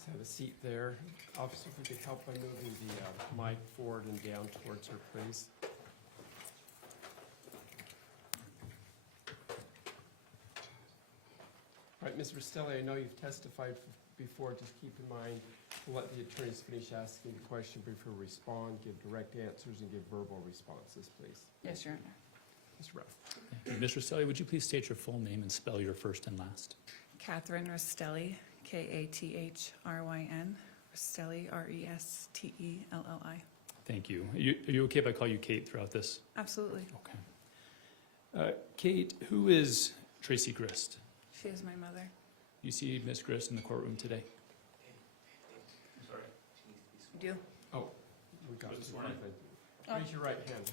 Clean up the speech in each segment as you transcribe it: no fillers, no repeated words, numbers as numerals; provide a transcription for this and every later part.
Please have a seat there. Officer, if you could help by moving the mic forward and down towards her, please. All right, Ms. Restelli, I know you've testified before. Just keep in mind to let the attorneys finish asking the question before you respond, give direct answers, and give verbal responses, please. Yes, Your Honor. Mr. Ruff. Ms. Restelli, would you please state your full name and spell your first and last? Kathryn Restelli, Kathryn, Restelli, Restelli. Thank you. Are you okay if I call you Kate throughout this? Absolutely. Okay. Kate, who is Tracey Grist? She is my mother. You see Ms. Grist in the courtroom today? I'm sorry. You do? Oh, we got Was it. sworn in? Raise your right hand.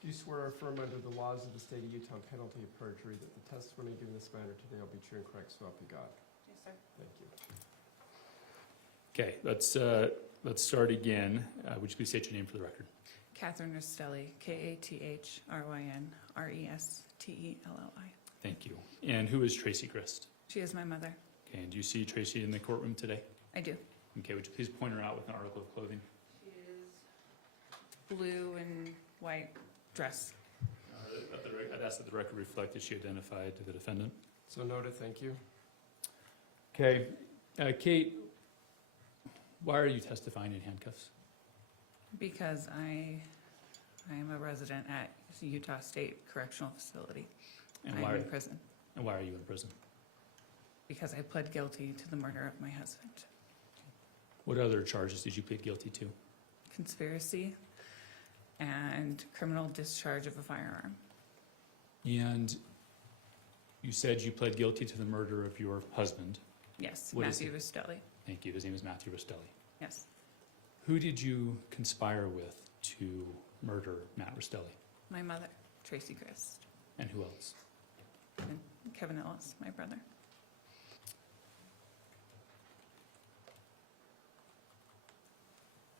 Do you swear or affirm under the laws of the state of Utah, on penalty of perjury, that the testimony given in this matter today will be true and correct, so help you God? Yes, sir. Thank you. Okay, let's start again. Would you please state your name for the record? Kathryn Restelli, Kathryn, Restelli. Thank you. And who is Tracey Grist? She is my mother. Okay, and do you see Tracey in the courtroom today? I do. Okay, would you please point her out with an article of clothing? She is blue and white dress. I'd ask that the record reflect that she identified the defendant. So noted, thank you. Okay, Kate, why are you testifying in handcuffs? Because I am a resident at Utah State Correctional Facility. And I why am are, in prison and why are you in prison? because I pled guilty to the murder of my husband. What other charges did you plead guilty to? Conspiracy and criminal discharge of a firearm. And you said you pled guilty to the murder of your husband. Yes, What is Matthew Restelli. Thank you. His name is Matthew Restelli. Yes. Who did you conspire with to murder Matt Restelli? My mother, Tracey Grist. And who else? And Kevin Ellis, my brother.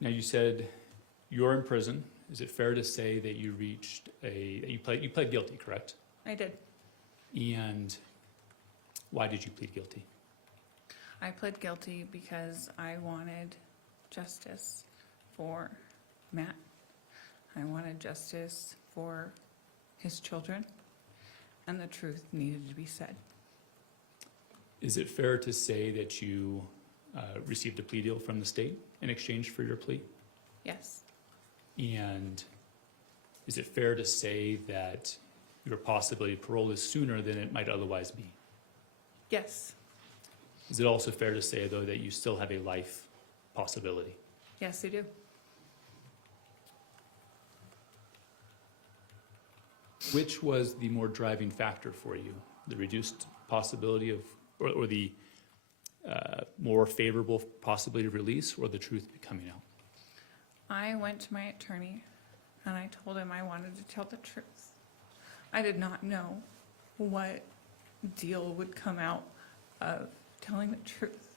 Now you said you're in prison. Is it fair to say that you you pled guilty, correct? I did. And why did you plead guilty? I pled guilty because I wanted justice for Matt. I wanted justice for his children, and the truth needed to be said. Is it fair to say that you received a plea deal from the state in exchange for your plea? Yes. And is it fair to say that your possibility of parole is sooner than it might otherwise be? Yes. Is it also fair to say, though, that you still have a life possibility? Yes, I do. Which was the more driving factor for you? The reduced possibility of, or the more favorable possibility of release, or the truth coming out? I went to my attorney and I told him I wanted to tell the truth. I did not know what deal would come out of telling the truth.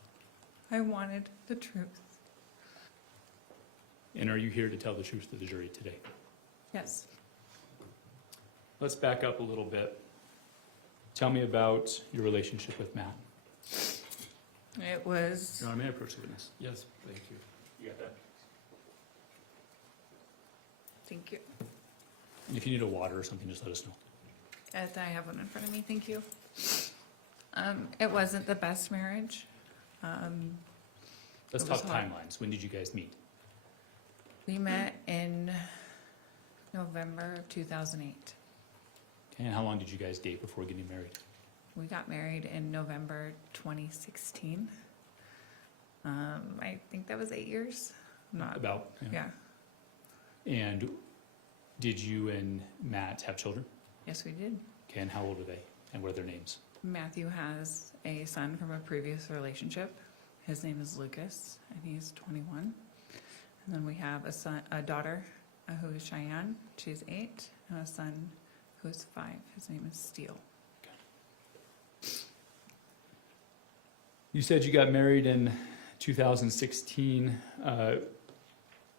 I wanted the truth. And are you here to tell the truth to the jury today? Yes. Let's back up a little bit. Tell me about your relationship with Matt. It was, Your Honor, may I approach the witness? Yes, thank you. You got that? thank you. And if you need a water or something, just let us know. I have one in front of me, thank you. It wasn't the best marriage. Let's It talk was hard. timelines. When did you guys meet? We met in November of 2008. Okay, and how long did you guys date before getting married? We got married in November 2016. I think that was 8 years. Not, About. yeah. And did you and Matt have children? Yes, we did. Okay, and how old are they? And what are their names? Matthew has a son from a previous relationship. His name is Lucas, and he's 21. And then we have a daughter who is Cheyenne. She's 8, and a son who is 5. His name is Steele. You said you got married in 2016.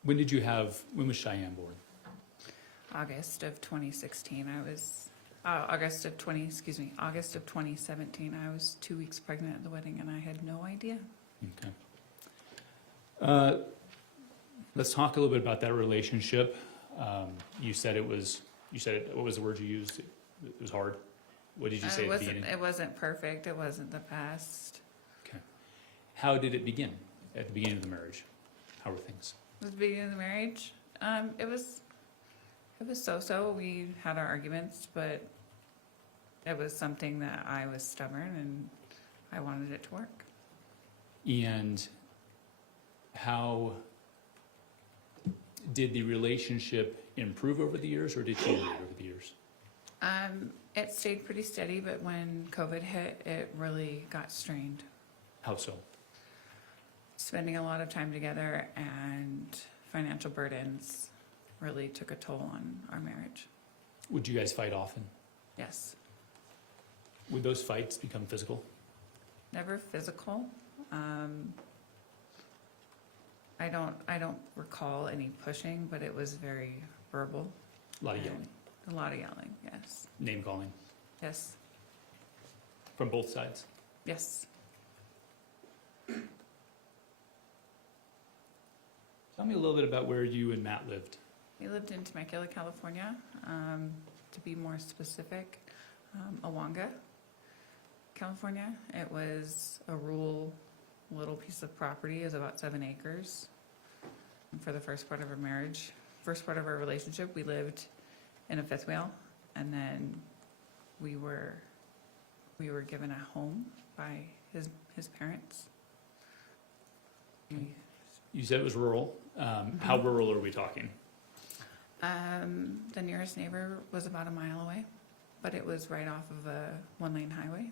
When was Cheyenne born? August of 2016. August of 2017. I was 2 weeks pregnant at the wedding, and I had no idea. Okay. Let's talk a little bit about that relationship. You said what was the word you used? It was hard. What did you say at the beginning? It wasn't perfect. It wasn't the best. Okay. How did it begin at the beginning of the marriage? How were things? At the beginning of the marriage, it was so-so. We had our arguments, but it was something that I was stubborn and I wanted it to work. And how did the relationship improve over the years, or did it deteriorate over the years? It stayed pretty steady, but when COVID hit, it really got strained. How so? Spending a lot of time together and financial burdens really took a toll on our marriage. Would you guys fight often? Yes. Would those fights become physical? Never physical. I don't recall any pushing, but it was very verbal. A lot of and yelling, A lot of yelling, yes. name calling Yes. from both sides. Yes. Tell me a little bit about where you and Matt lived. We lived in Temecula, California. To be more specific, Awanga, California. It was a rural little piece of property. It was about 7 acres. And for the first part of our marriage, first part of our relationship, we lived in a fifth wheel, and then we were given a home by his parents. You said it was rural. How rural are we talking? The nearest neighbor was about a mile away, but it was right off of a 1-lane highway.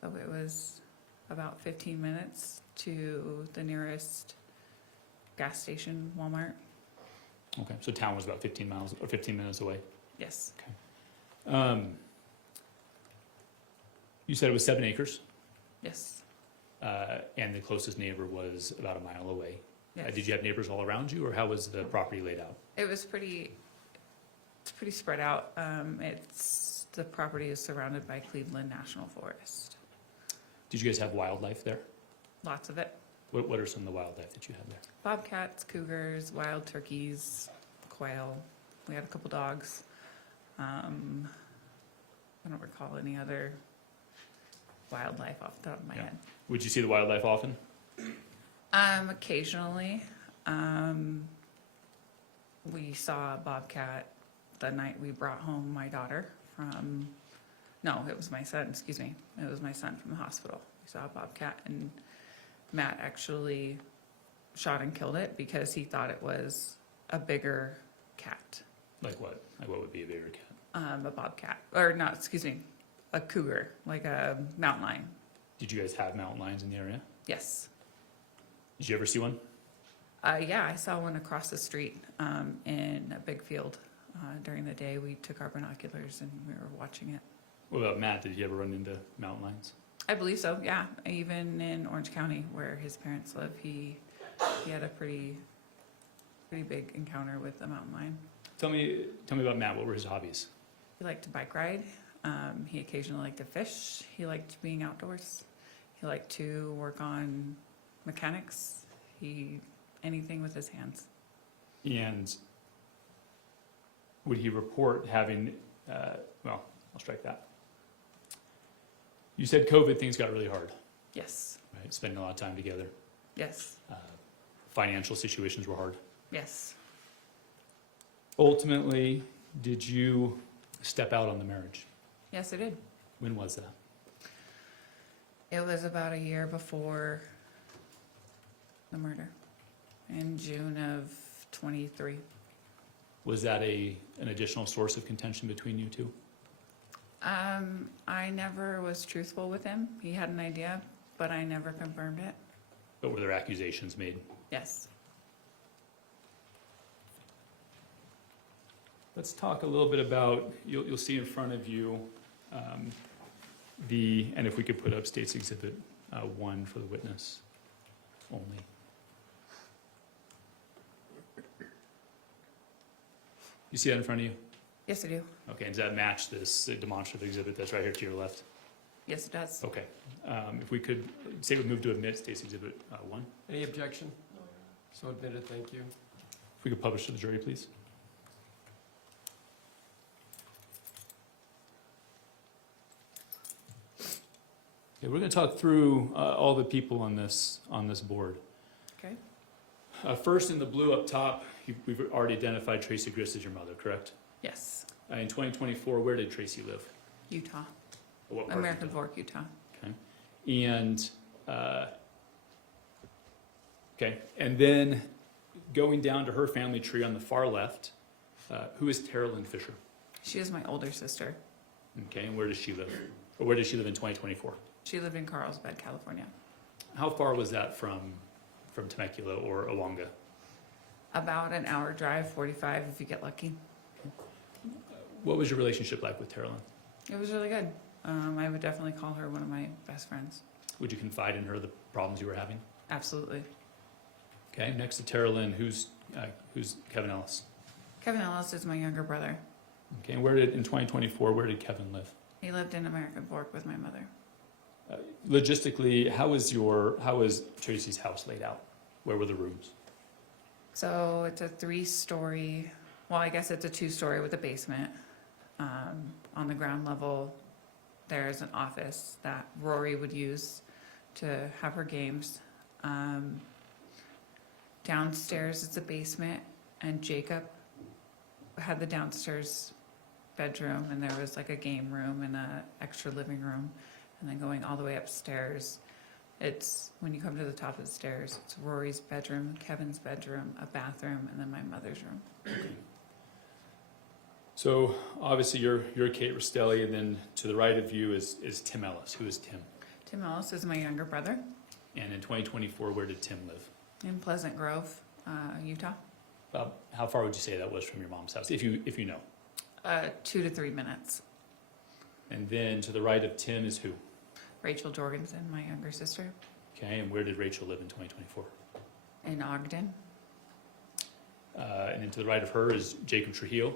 So it was about 15 minutes to the nearest gas station, Walmart. Okay, so town was about 15 miles or 15 minutes away. Yes. You said it was 7 acres, Yes. and the closest neighbor was about a mile away. Yes. Did you have neighbors all around you, or how was the property laid out? It's pretty spread out. The property is surrounded by Cleveland National Forest. Did you guys have wildlife there? Lots of it. What are some of the wildlife that you had there? Bobcats, cougars, wild turkeys, quail. We had a couple dogs. I don't recall any other wildlife off the top of my Yeah. head. Would you see the wildlife often? Occasionally. We saw a bobcat the night we brought home my daughter from, no, it was my son, excuse me. It was my son from the hospital. We saw a bobcat, and Matt actually shot and killed it because he thought it was a bigger cat. Like what? Like what would be a bigger cat? A bobcat, or not, excuse me, a cougar, like a mountain lion. Did you guys have mountain lions in the area? Yes. Did you ever see one? Yeah, I saw one across the street in a big field. During the day, we took our binoculars and we were watching it. What about Matt? Did you ever run into mountain lions? I believe so, yeah. Even in Orange County, where his parents live, he had a pretty big encounter with a mountain lion. Tell me about Matt. What were his hobbies? He liked to bike ride. He occasionally liked to fish. He liked being outdoors. He liked to work on mechanics. Anything with his hands. And would he report having, well, I'll strike that. You said COVID, things got really hard, Yes, right? Spending a lot of time together. yes, Financial situations were hard. yes. Ultimately, did you step out on the marriage? Yes, I did. When was that? It was about a year before the murder, in June of 23. Was that an additional source of contention between you two? I never was truthful with him. He had an idea, but I never confirmed it. But were there accusations made? Yes. Let's talk a little bit about, you'll see in front of you, and if we could put up State's Exhibit 1 for the witness only. You see that in front of you? Yes, I do. Okay, and does that match this demonstrative exhibit that's right here to your left? Yes, it does. Okay. If we could say we move to admit State's Exhibit 1. Any objection? So admitted, thank you. If we could publish to the jury, please. Okay, we're going to talk through all the people on this board. Okay. First, in the blue up top, we've already identified Tracey Grist as your mother, correct? Yes. In 2024, where did Tracey live? Utah. What part of American Utah? Fork, Utah. And okay, and then going down to her family tree on the far left, who is Terralyn Fisher? She is my older sister. Okay, and where does she live? Or where did she live in 2024? She lived in Carlsbad, California. How far was that from Temecula or Awanga? About an hour drive, 45 if you get lucky. What was your relationship like with Terralyn? It was really good. I would definitely call her one of my best friends. Would you confide in her the problems you were having? Absolutely. Okay, next to Terralyn, who's Kevin Ellis? Kevin Ellis is my younger brother. Okay, and in 2024, where did Kevin live? He lived in American Fork with my mother. Logistically, how was Tracy's house laid out? Where were the rooms? So it's a 3-story, well, I guess it's a 2-story with a basement. On the ground level, there's an office that Rory would use to have her games. Downstairs is a basement, and Jacob had the downstairs bedroom, and there was like a game room and a extra living room. And then going all the way upstairs, it's, when you come to the top of the stairs, it's Rory's bedroom, Kevin's bedroom, a bathroom, and then my mother's room. So obviously you're Kate Restelli, and then to the right of you is Tim Ellis. Who is Tim? Tim Ellis is my younger brother And in 2024, where did Tim live? in Pleasant Grove, Utah. About how far would you say that was from your mom's house, if you know? 2 to 3 minutes. And then to the right of Tim is who? Rachel Jorgensen, my younger sister, Okay, and where did Rachel live in 2024? in Ogden. And then to the right of her is Jacob Trujillo.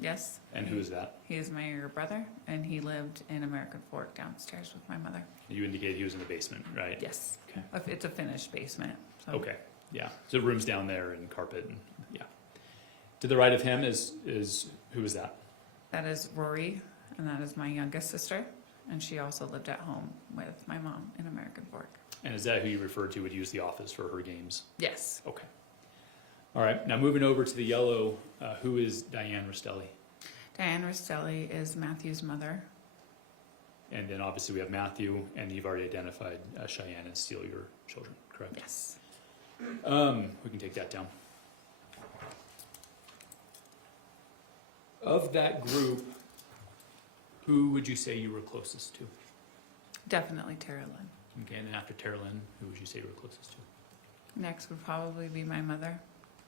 Yes. And who is that? He is my younger brother, and he lived in American Fork downstairs with my mother. You indicated he was in the basement, right? Yes. Okay. It's a finished basement. So. Okay, yeah. So rooms down there and carpet and, yeah. To the right of him is who is that? That is Rory, and that is my youngest sister, and she also lived at home with my mom in American Fork. And is that who you referred to would use the office for her games? Yes. Okay. All right, now moving over to the yellow, who is Diane Restelli? Diane Restelli is Matthew's mother. And then obviously we have Matthew, and you've already identified Cheyenne and Steele, your children, correct? Yes. We can take that down. Of that group, who would you say you were closest to? Definitely Terralyn. Okay, and then after Terralyn, who would you say you were closest to? Next would probably be my mother.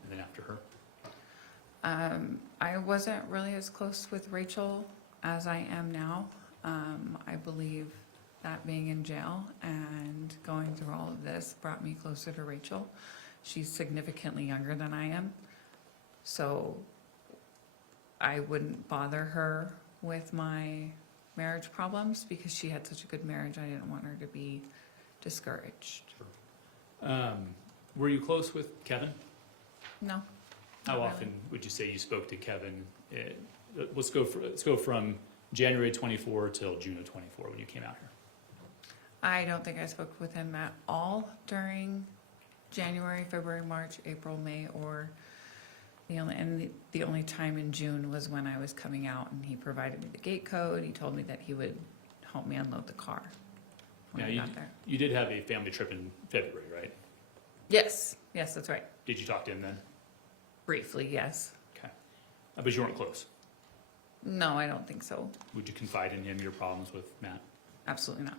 And then after her? I wasn't really as close with Rachel as I am now. I believe that being in jail and going through all of this brought me closer to Rachel. She's significantly younger than I am, so I wouldn't bother her with my marriage problems because she had such a good marriage. I didn't want her to be discouraged. Were you close with Kevin? No. How not really. often would you say you spoke to Kevin? Let's go from January 24 till June of 24 when you came out here. I don't think I spoke with him at all during January, February, March, April, May, or the only time in June was when I was coming out, and he provided me the gate code. He told me that he would help me unload the car when I got there. You did have a family trip in February, right? Yes, that's right. Did you talk to him then? Briefly, yes. Okay. But you weren't close. No, I don't think so. Would you confide in him your problems with Matt? Absolutely not.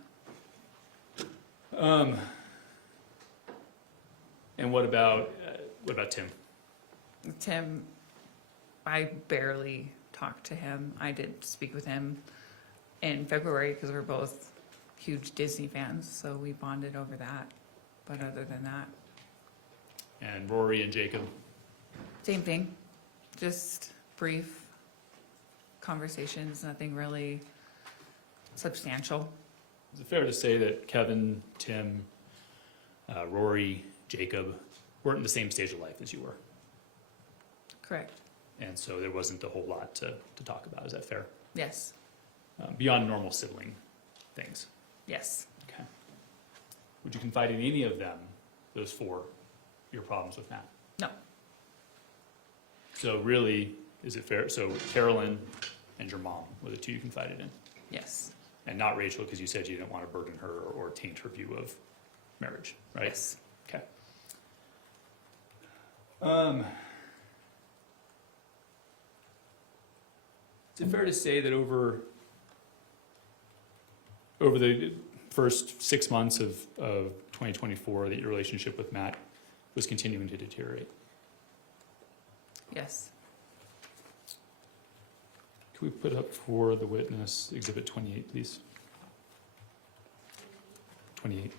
And what about Tim? Tim, I barely talked to him. I did speak with him in February because we're both huge Disney fans, so we bonded over that. But other than that, And Rory and Jacob? same thing. Just brief conversations, nothing really substantial. Is it fair to say that Kevin, Tim, Rory, Jacob weren't in the same stage of life as you were? Correct. And so there wasn't a whole lot to talk about. Is that fair? Yes. Beyond normal sibling things. Yes. Okay. Would you confide in any of them, those four, your problems with Matt? No. So really, is it fair? So Carolyn and your mom were the two you confided in? Yes. And not Rachel, because you said you didn't want to burden her or taint her view of marriage, right? Yes. Okay. Is it fair to say that over the first 6 months of 2024, that your relationship with Matt was continuing to deteriorate? Yes. Can we put up for the witness Exhibit 28, please? 28.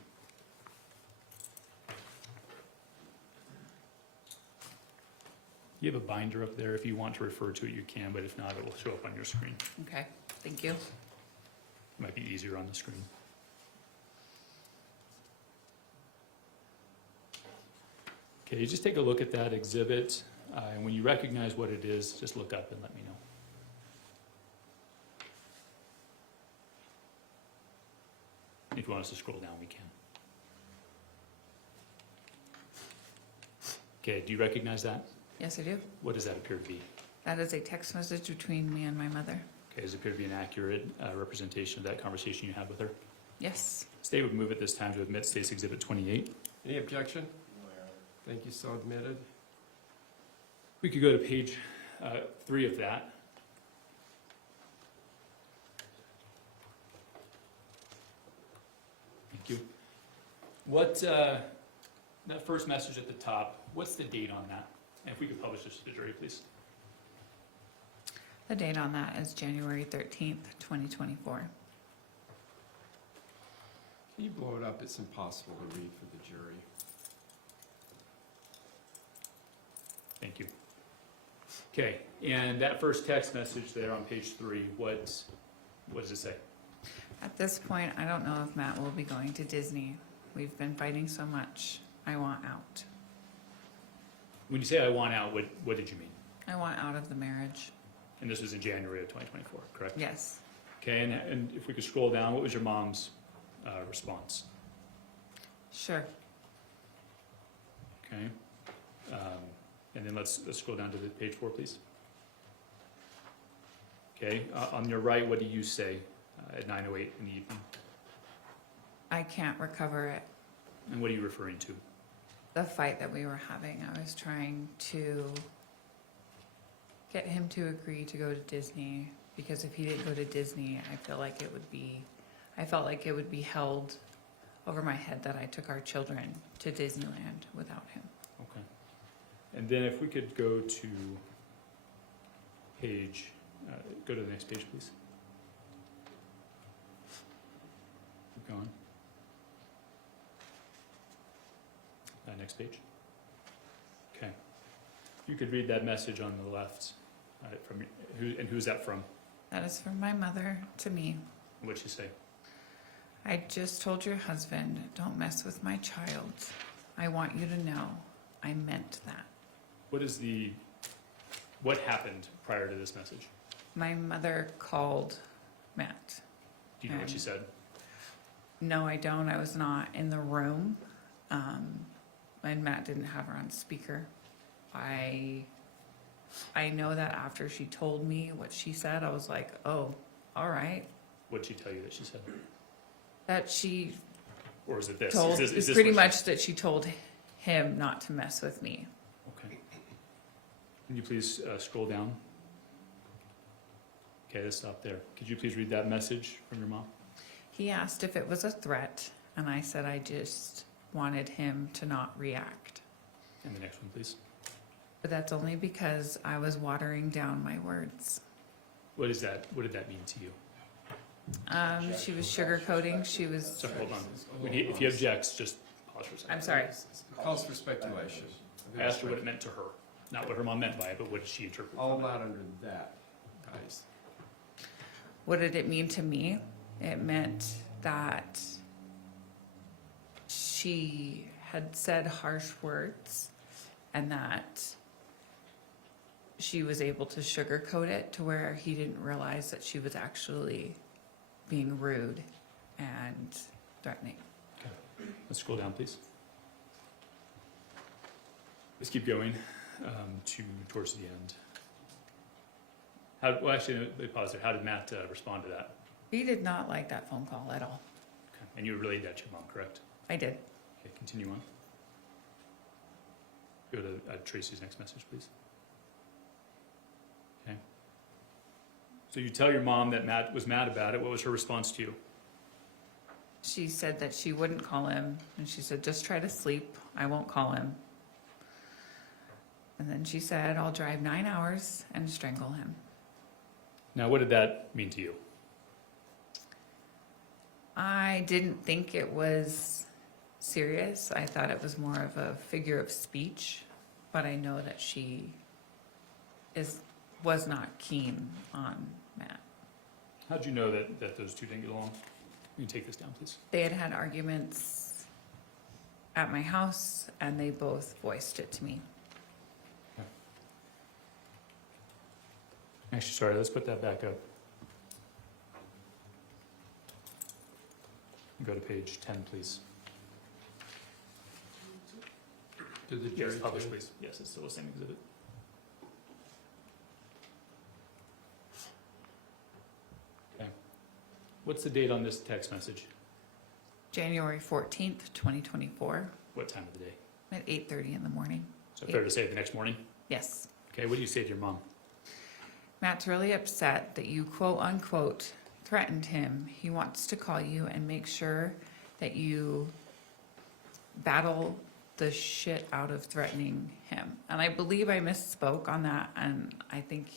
You have a binder up there. If you want to refer to it, you can, but if not, it will show up on your screen. Okay. Thank you. It might be easier on the screen. Okay, you just take a look at that exhibit, and when you recognize what it is, just look up and let me know. If you want us to scroll down, we can. Okay, do you recognize that? Yes, I do. What does that appear to be? That is a text message between me and my mother. Okay, does it appear to be an accurate representation of that conversation you had with her? Yes. State would move at this time to admit State's Exhibit 28. Any objection? Thank you, so admitted. We could go to page 3 of that. Thank you. What, that first message at the top, what's the date on that? And if we could publish this to the jury, please. The date on that is January 13th, 2024. Can you blow it up? It's impossible to read for the jury. Thank you. Okay, and that first text message there on page 3, what does it say? At this point, I don't know if Matt will be going to Disney. We've been fighting so much. I want out. When you say I want out, what did you mean? I want out of the marriage. And this was in January of 2024, correct? Yes. Okay, and if we could scroll down, what was your mom's response? Sure. Okay. And then let's scroll down to the page 4, please. Okay, on your right, what do you say at 9:08 in the evening? I can't recover it. And what are you referring to? The fight that we were having, I was trying to get him to agree to go to Disney, because if he didn't go to Disney, I felt like it would be held over my head that I took our children to Disneyland without him. Okay. And then if we could go to page, go to the next page, please. Keep going. Next page. Okay. You could read that message on the left. Who's that from? That is from my mother to me. What'd she say? I just told your husband, don't mess with my child. I want you to know I meant that. What happened prior to this message? My mother called Matt. Do you know what she said? No, I don't. I was not in the room. And Matt didn't have her on speaker. I know that after she told me what she said, I was like, oh, all right. What did she tell you that she said? That she Or is it this? told, Is it's this pretty what much that she told him not to mess with me. Okay. Can you please scroll down? Okay, let's stop there. Could you please read that message from your mom? He asked if it was a threat, and I said I just wanted him to not react. And the next one, please. But that's only because I was watering down my words. What is that? What did that mean to you? She was sugarcoating. She was. Sorry, hold on. If he objects, just pause for a second. I'm sorry. Calls for speculation. I asked her what it meant to her. Not what her mom meant by it, but what did she interpret All from it? that under that, guys. What did it mean to me? It meant that she had said harsh words and that she was able to sugarcoat it to where he didn't realize that she was actually being rude and threatening. Okay. Let's scroll down, please. Let's keep going towards the end. Well, actually, let me pause there. How did Matt respond to that? He did not like that phone call at all. Okay. And you relayed that to your mom, correct? I did. Okay, continue on. Go to Tracy's next message, please. Okay. So you tell your mom that Matt was mad about it. What was her response to you? She said that she wouldn't call him, and she said, just try to sleep. I won't call him. And then she said, I'll drive 9 hours and strangle him. Now, what did that mean to you? I didn't think it was serious. I thought it was more of a figure of speech, but I know that she was not keen on Matt. How'd you know that those two didn't get along? You can take this down, please. They had had arguments at my house, and they both voiced it to me. Actually, sorry, let's put that back up. Go to page 10, please. To the Yes, jury. publish, too. please. Yes, it's still the same exhibit. Okay. What's the date on this text message? January 14th, 2024, What time of the day? at 8:30 in the morning. So fair to say the next morning? Yes. Okay, what do you say to your mom? Matt's really upset that you quote unquote threatened him. He wants to call you and make sure that you battle the shit out of threatening him. And I believe I misspoke on that, and I think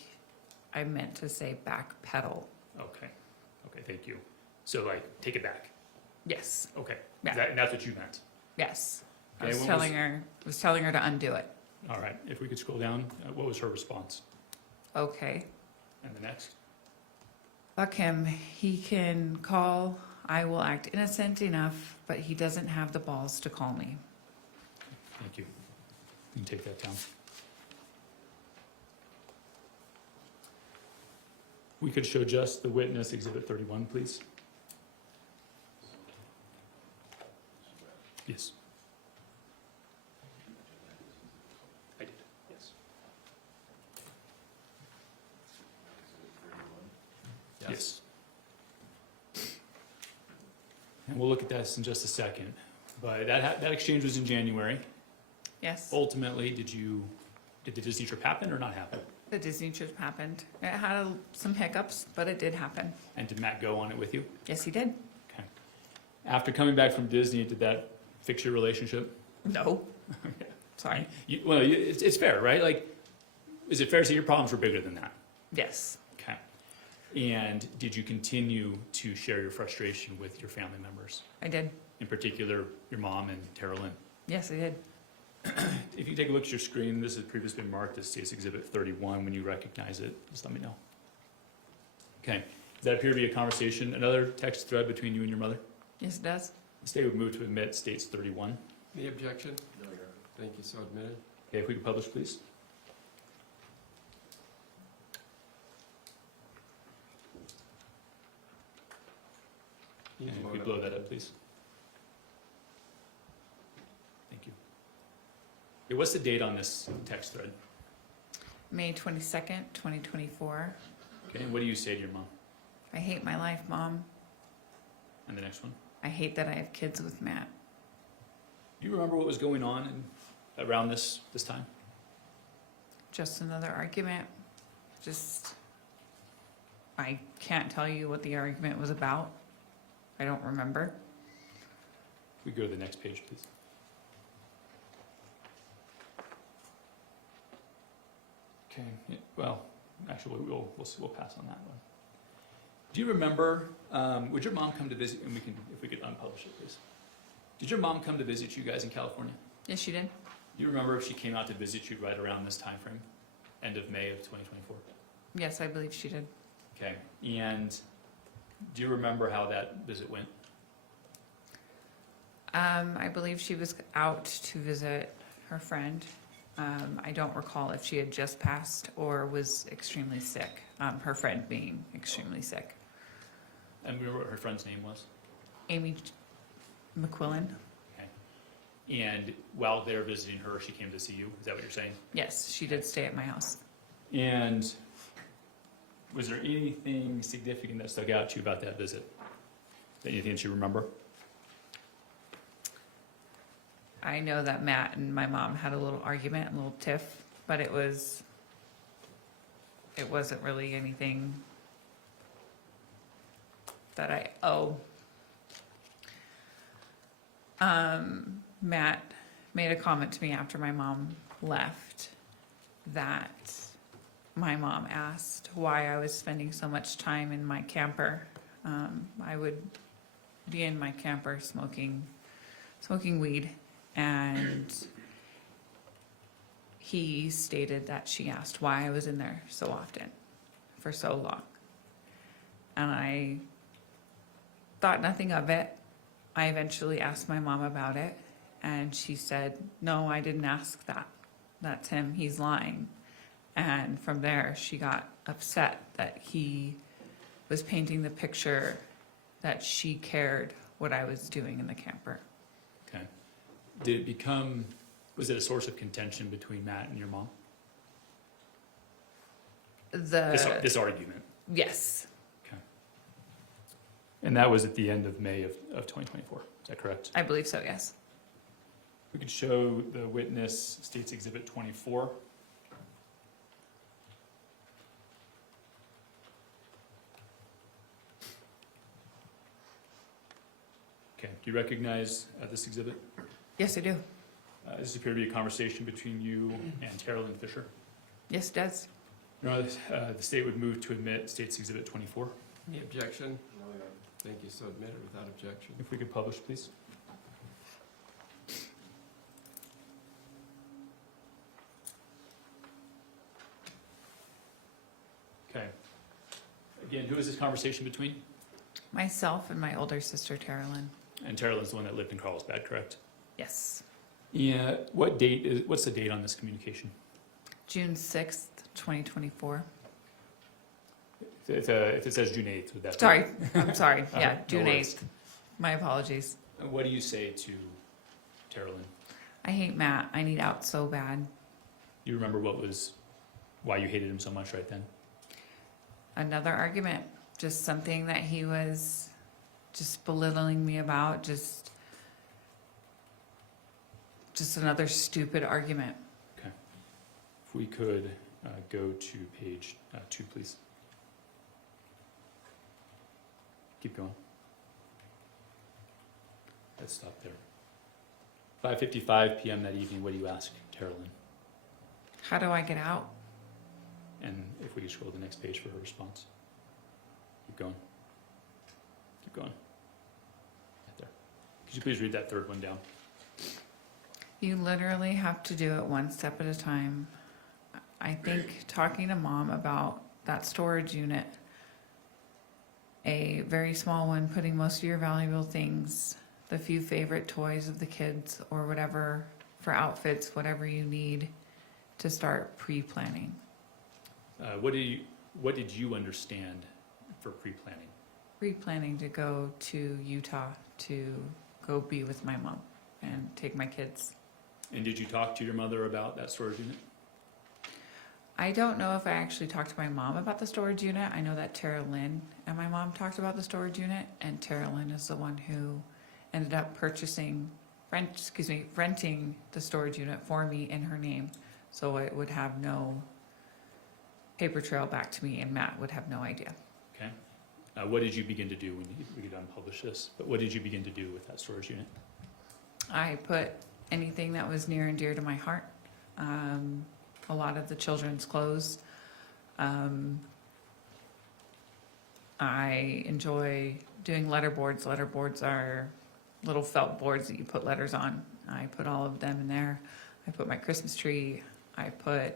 I meant to say backpedal. Okay, okay, thank you. So like, take it back. Yes, Okay, Yeah. and that's what you meant. yes. I Okay, was what telling her to undo it. All right, if we could scroll down, what was her response? Okay. And the next? Fuck him. He can call. I will act innocent enough, but he doesn't have the balls to call me. Thank you. You can take that down. We could show just the witness, Exhibit 31, please. Yes. I did, yes. Yes. And we'll look at this in just a second. But that exchange was in January. Yes. Ultimately, did the Disney trip happen or not happen? The Disney trip happened. It had some hiccups, but it did happen. And did Matt go on it with you? Yes, he did. Okay. After coming back from Disney, did that fix your relationship? No. Sorry. It's fair, right? Like, is it fair to say your problems were bigger than that? Yes. Okay. And did you continue to share your frustration with your family members? I did. In particular, your mom and Tara Lynn? Yes, I did. If you take a look at your screen, this has previously been marked as states Exhibit 31. When you recognize it, just let me know. Okay. Does that appear to be a conversation, another text thread between you and your mother? Yes, it does. The state would move to admit states 31. Any objection? No, Your Honor. Thank you, so admitted. Okay, if we could publish, please. You And can if we vote blow up. that up, please. Thank you. Okay, what's the date on this text thread? May 22nd, 2024. Okay, and what do you say to your mom? I hate my life, Mom. And the next one? I hate that I have kids with Matt. Do you remember what was going on around this time? Just another argument. I can't tell you what the argument was about. I don't remember. We go to the next page, please. Okay, yeah, well, actually, we'll pass on that one. Do you remember, would your mom come to visit, and if we could unpublish it, please. Did your mom come to visit you guys in California? Yes, she did. Do you remember if she came out to visit you right around this time frame, end of May of 2024? Yes, I believe she did. Okay, and do you remember how that visit went? I believe she was out to visit her friend. I don't recall if she had just passed or was extremely sick, her friend being extremely sick. And remember what her friend's name was? Amy McQuillan? Okay. And while they were visiting her, she came to see you? Is that what you're saying? Yes, she did stay at my house. And was there anything significant that stuck out to you about that visit? Anything that you remember? I know that Matt and my mom had a little argument, a little tiff, but it wasn't really anything that I owe. Matt made a comment to me after my mom left that my mom asked why I was spending so much time in my camper. I would be in my camper smoking weed, and he stated that she asked why I was in there so often for so long. And I thought nothing of it. I eventually asked my mom about it, and she said, no, I didn't ask that. That's him, he's lying. And from there, she got upset that he was painting the picture that she cared what I was doing in the camper. Okay. Was it a source of contention between Matt and your mom? This argument? Yes. Okay. And that was at the end of May of 2024, is that correct? I believe so, yes. We could show the witness State's Exhibit 24. Okay, do you recognize this exhibit? Yes, I do. This appears to be a conversation between you and Carolyn Fisher. Yes, it does. Your Honor, the state would move to admit State's Exhibit 24. Any objection? No, Your Honor. Thank you, so admitted without objection. If we could publish, please. Okay. Again, who is this conversation between? Myself and my older sister, Carolyn. And Carolyn's the one that lived in Carlsbad, correct? Yes. Yeah. What's the date on this communication? June 6th, 2024. If it says June 8th, would that be? Sorry, I'm sorry. Yeah, No June worries. 8th. My apologies. What do you say to Carolyn? I hate Matt. I need out so bad. You remember why you hated him so much right then? Another argument. Just something that he was just belittling me about. Just another stupid argument. Okay. If we could go to page 2, please. Keep going. Let's stop there. 5:55 p.m. that evening, what do you ask Carolyn? How do I get out? And if we could scroll to the next page for her response. Keep going. Keep going. Right there. Could you please read that third one down? You literally have to do it one step at a time. I think talking to Mom about that storage unit, a very small one, putting most of your valuable things, the few favorite toys of the kids or whatever, for outfits, whatever you need, to start pre-planning. What did you understand for pre-planning? Pre-planning to go to Utah to go be with my mom and take my kids. And did you talk to your mother about that storage unit? I don't know if I actually talked to my mom about the storage unit. I know that Tara Lynn and my mom talked about the storage unit, and Tara Lynn is the one who ended up renting the storage unit for me in her name, so it would have no paper trail back to me, and Matt would have no idea. Okay. What did you begin to do when we could unpublish this? But what did you begin to do with that storage unit? I put anything that was near and dear to my heart. A lot of the children's clothes. I enjoy doing letterboards. Letterboards are little felt boards that you put letters on. I put all of them in there. I put my Christmas tree. So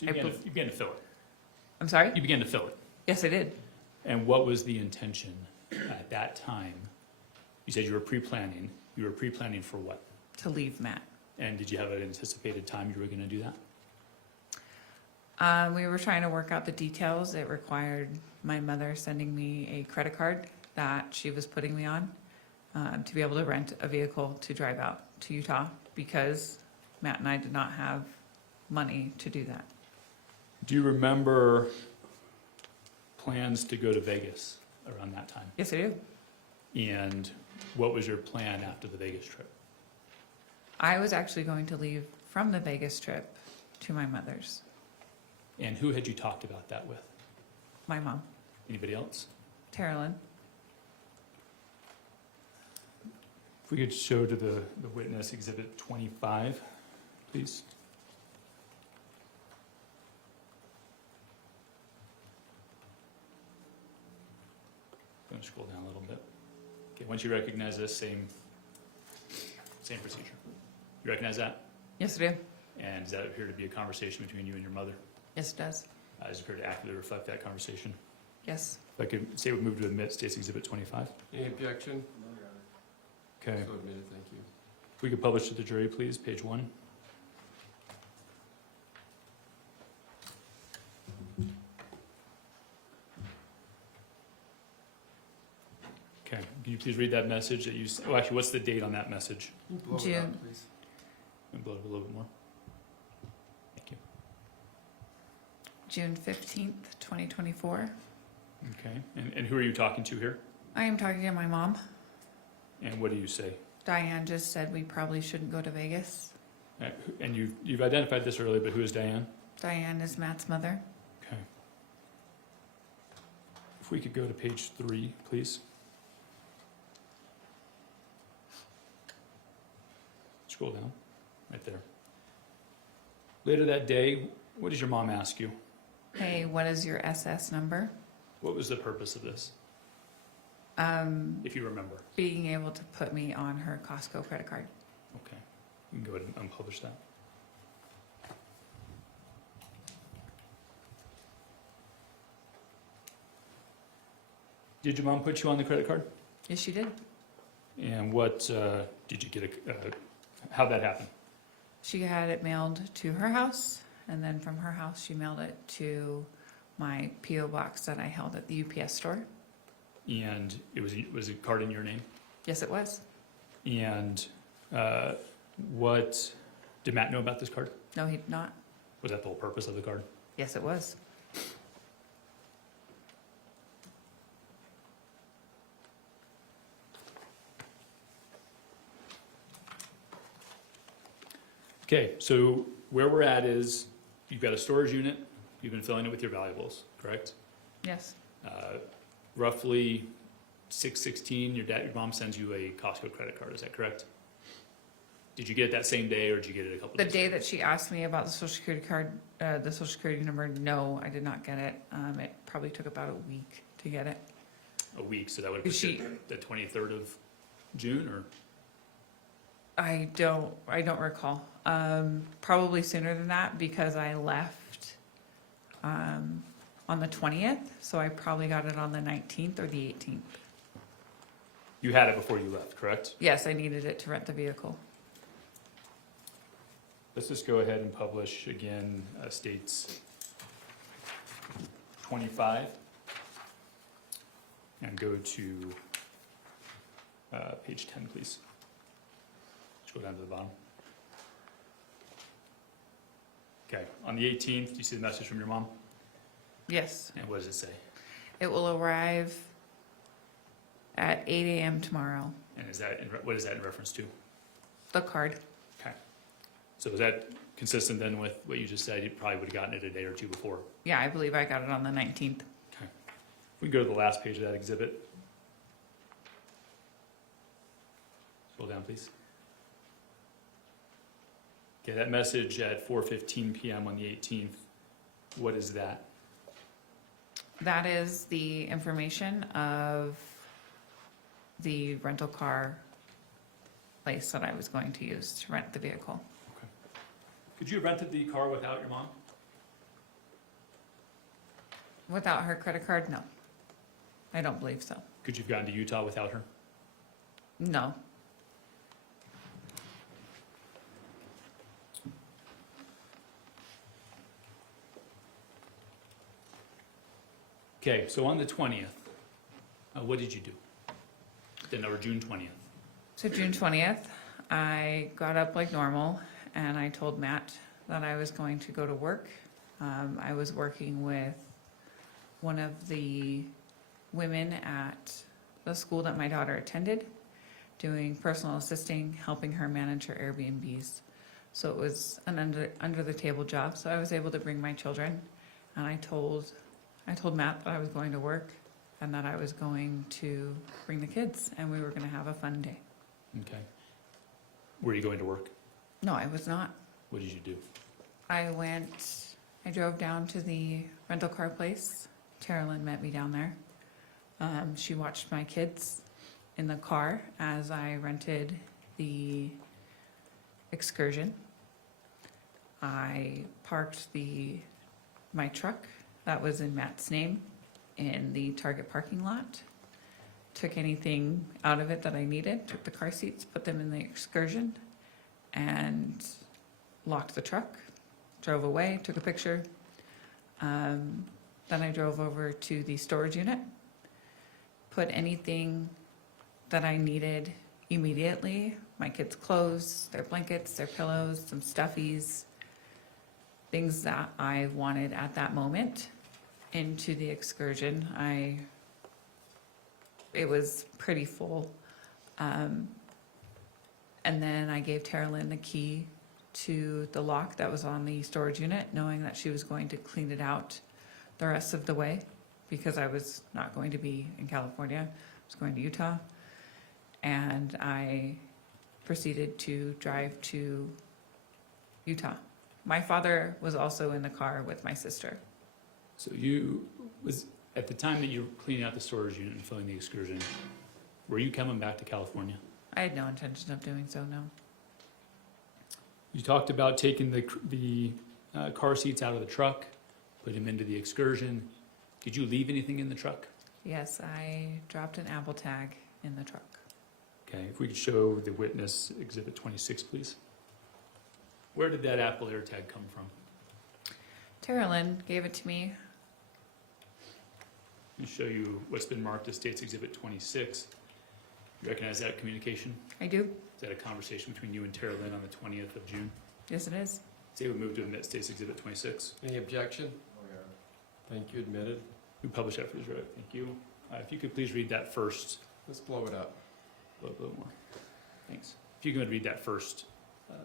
you began to fill it. I'm sorry? You began to fill it. Yes, I did. And what was the intention at that time You said you were pre-planning. You were pre-planning for what? To leave Matt. And did you have an anticipated time you were going to do that? We were trying to work out the details. It required my mother sending me a credit card that she was putting me on to be able to rent a vehicle to drive out to Utah because Matt and I did not have money to do that. Do you remember plans to go to Vegas around that time? Yes, I do. And what was your plan after the Vegas trip? I was actually going to leave from the Vegas trip to my mother's. And who had you talked about that with? My mom, Anybody else? Carolyn. If we could show to the witness Exhibit 25, please. Go and scroll down a little bit. Okay, once you recognize this, same procedure. You recognize that? Yes, I do. And does that appear to be a conversation between you and your mother? Yes, it does. Does it appear to accurately reflect that conversation? Yes. If I could say we move to admit State's Exhibit 25. Any objection? Okay. So admitted, thank you. If we could publish to the jury, please, page 1. Okay, can you please read that message that you, oh, actually, what's the date on that message? Can you blow it June. up, please? And blow it up a little bit more. Thank you. June 15th, 2024. Okay, and who are you talking to here? I am talking to my mom. And what do you say? Diane just said we probably shouldn't go to Vegas. And you've identified this earlier, but who is Diane? Diane is Matt's mother. Okay. If we could go to page 3, please. Scroll down, right there. Later that day, what did your mom ask you? Hey, what is your SS number? What was the purpose of this, if you remember? Being able to put me on her Costco credit card. Okay, you can go ahead and unpublish that. Did your mom put you on the credit card? Yes, she did. And what, did you get how'd that happen? She had it mailed to her house, and then from her house, she mailed it to my P.O. box that I held at the UPS store. And was a card in your name? Yes, it was. And what, did Matt know about this card? No, he did not. Was that the whole purpose of the card? Yes, it was. Okay, so where we're at is, you've got a storage unit, you've been filling it with your valuables, correct? Yes. Roughly 6/16, your mom sends you a Costco credit card, is that correct? Did you get it that same day, or did you get it a couple The days? day that she asked me about the social security card, the social security number, no, I did not get it. It probably took about a week to get it. A week, so that would put She- you the 23rd of June, or? I don't recall. Probably sooner than that because I left on the 20th, so I probably got it on the 19th or the 18th. You had it before you left, correct? Yes, I needed it to rent the vehicle. Let's just go ahead and publish again, States 25. And go to page 10, please. Scroll down to the bottom. Okay, on the 18th, do you see the message from your mom? Yes. And what does it say? It will arrive at 8 a.m. tomorrow. And what is that in reference to? The card. Okay. So is that consistent then with what you just said? You probably would have gotten it a day or two before. Yeah, I believe I got it on the 19th. Okay. We can go to the last page of that exhibit. Scroll down, please. Okay, that message at 4:15 p.m. on the 18th, what is that? That is the information of the rental car place that I was going to use to rent the vehicle. Could you have rented the car without your mom? Without her credit card, no. I don't believe so. Could you have gotten to Utah without her? No. Okay, so on the 20th, what did you do? Then, or June 20th? So June 20th, I got up like normal and I told Matt that I was going to go to work. I was working with one of the women at the school that my daughter attended, doing personal assisting, helping her manage her Airbnbs. So it was an under the table job. So I was able to bring my children, and I told Matt that I was going to work and that I was going to bring the kids and we were going to have a fun day. Okay. Were you going to work? No, I was not. What did you do? I drove down to the rental car place. Carolyn met me down there. She watched my kids in the car as I rented the excursion. I parked my truck that was in Matt's name in the Target parking lot. Took anything out of it that I needed, took the car seats, put them in the excursion, and locked the truck, drove away, took a picture. Then I drove over to the storage unit, put anything that I needed immediately, my kids' clothes, their blankets, their pillows, some stuffies, things that I wanted at that moment, into the excursion. It was pretty full. And then I gave Carolyn the key to the lock that was on the storage unit, knowing that she was going to clean it out the rest of the way because I was not going to be in California. I was going to Utah. And I proceeded to drive to Utah. My father was also in the car with my sister. So at the time that you were cleaning out the storage unit and filling the excursion, were you coming back to California? I had no intention of doing so, no. You talked about taking the car seats out of the truck, put them into the excursion. Did you leave anything in the truck? Yes, I dropped an Apple tag in the truck. Okay, if we could show the witness Exhibit 26, please. Where did that Apple AirTag come from? Carolyn gave it to me. Let me show you what's been marked as State's Exhibit 26. You recognize that communication? I do. Is that a conversation between you and Tara Lynn on the 20th of June? Yes, it is. Say we move to admit State's Exhibit 26. Any objection? Thank you, admitted. We publish that for this, right? Thank you. If you could please read that first. Let's blow it up. A little more. Thanks. If you could read that first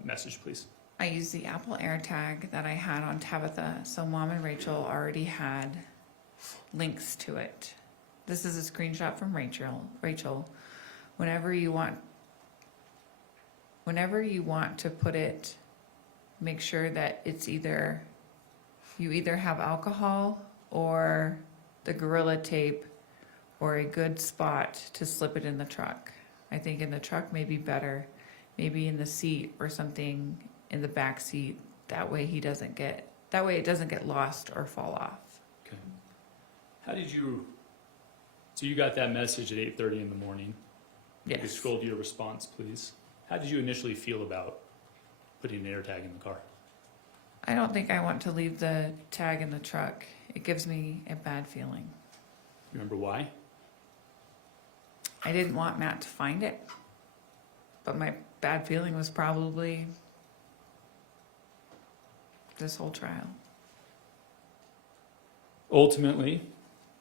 message, please. I used the Apple AirTag that I had on Tabitha, so Mom and Rachel already had links to it. This is a screenshot from Rachel. Whenever you want to put it, make sure that it's you either have alcohol or the Gorilla Tape or a good spot to slip it in the truck. I think in the truck may be better, maybe in the seat or something in the back seat. That way it doesn't get lost or fall off. Okay. So you got that message at 8:30 in the morning. You could Yes. scroll to your response, please. How did you initially feel about putting an AirTag in the car? I don't think I want to leave the tag in the truck. It gives me a bad feeling. You remember why? I didn't want Matt to find it, but my bad feeling was probably this whole trial. Ultimately,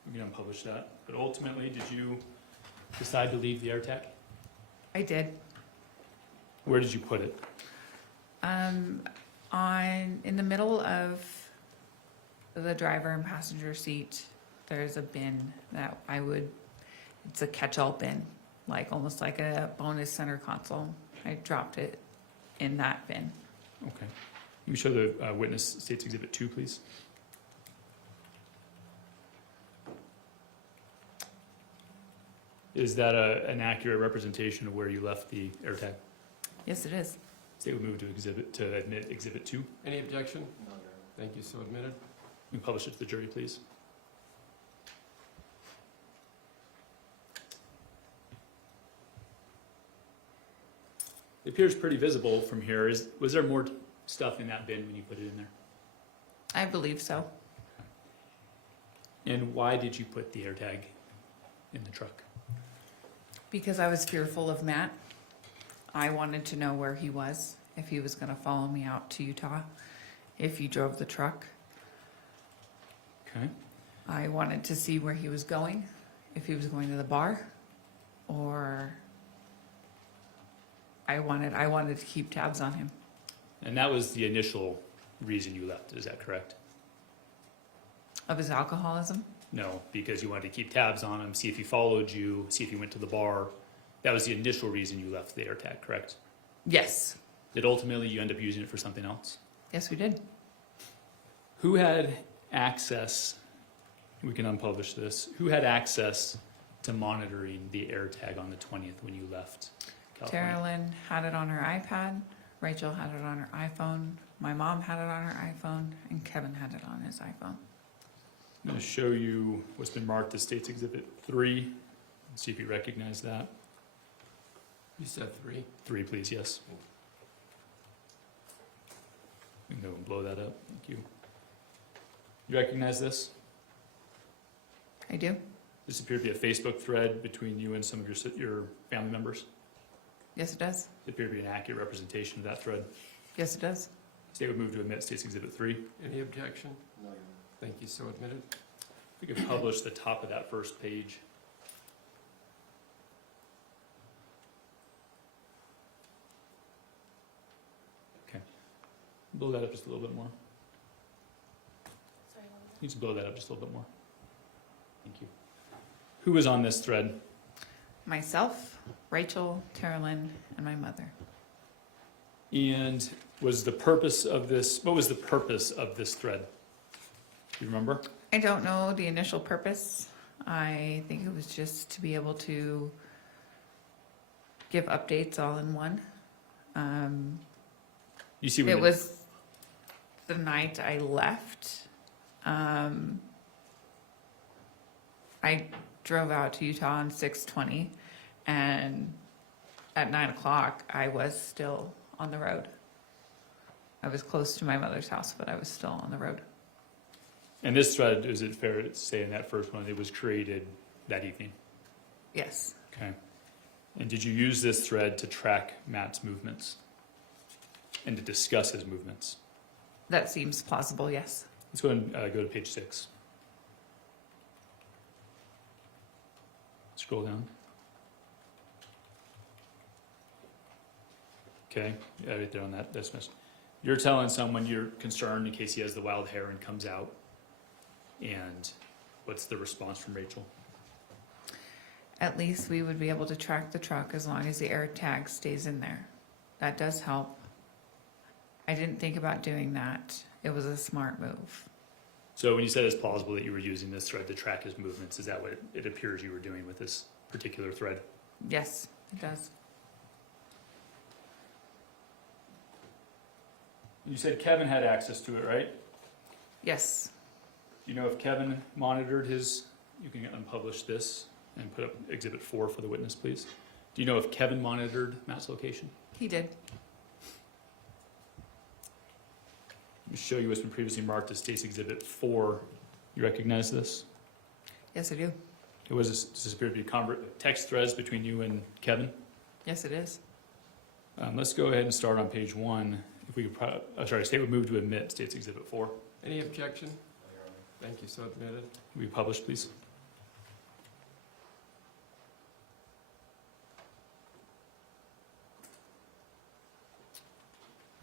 we can unpublish that, but ultimately, did you decide to leave the AirTag? I did. Where did you put it? In the middle of the driver and passenger seat, there's a bin that it's a catch-all bin, almost like a bonus center console. I dropped it in that bin. Okay. Can you show the witness State's Exhibit 2, please? Is that an accurate representation of where you left the AirTag? Yes, it is. Say we move to admit Exhibit 2. Any objection? No, thank you, so admitted. We publish it to the jury, please. appears pretty visible from here. Was there more stuff in that bin when you put it in there? I believe so. And why did you put the AirTag in the truck? Because I was fearful of Matt. I wanted to know where he was, if he was gonna follow me out to Utah, if he drove the truck. Okay. I wanted to see where he was going, if he was going to the bar, or I wanted to keep tabs on him. And that was the initial reason you left, is that correct? Of his alcoholism? No, because you wanted to keep tabs on him, see if he followed you, see if he went to the bar. That was the initial reason you left the AirTag, correct? Yes. Did ultimately you end up using it for something else? Yes, we did. Who had access, we can unpublish this, who had access to monitoring the AirTag on the 20th when you left California? Carolyn had it on her iPad, Rachel had it on her iPhone, my mom had it on her iPhone, and Kevin had it on his iPhone. I'm going to show you what's been marked as State's Exhibit 3, and see if you recognize that. You said 3. 3, please, yes. We can go and blow that up, thank you. You recognize this? I do? This appeared to be a Facebook thread between you and some of your family members. Yes, it does. It appeared to be an accurate representation of that thread. Yes, it does. State would move to admit State's Exhibit 3. Any objection? No. Thank you, so admitted. We could publish the top of that first page. Okay. Blow that up just a little bit more. You need to blow that up just a little bit more. Thank you. Who was on this thread? Myself, Rachel, Carolyn, and my mother. And was the purpose of this, what was the purpose of this thread? Do you remember? I don't know the initial purpose. I think it was just to be able to give updates all in one. You see, It was the night I left. I drove out to Utah on 6/20, and at 9 o'clock, I was still on the road. I was close to my mother's house, but I was still on the road. And this thread, is it fair to say in that first one, it was created that evening? Yes. Okay. And did you use this thread to track Matt's movements and to discuss his movements? That seems plausible, yes. Let's go and go to page 6. Scroll down. Okay, yeah, right there on that dismiss. You're telling someone you're concerned in case he has the wild hair and comes out. And what's the response from Rachel? At least we would be able to track the truck as long as the air tag stays in there. That does help. I didn't think about doing that. It was a smart move. So when you said it's plausible that you were using this thread to track his movements, is that what it appears you were doing with this particular thread? Yes, it does. You said Kevin had access to it, right? Yes. Do you know if Kevin monitored his, you can unpublish this and put up Exhibit 4 for the witness, please. Do you know if Kevin monitored Matt's location? He did. Let me show you what's been previously marked as State's Exhibit 4. You recognize this? Yes, I do. It was, does this appear to be text threads between you and Kevin? Yes, it is. Let's go ahead and start on page 1. If we could, State would move to admit State's Exhibit 4. Any objection? Thank you, so admitted. Will you publish, please?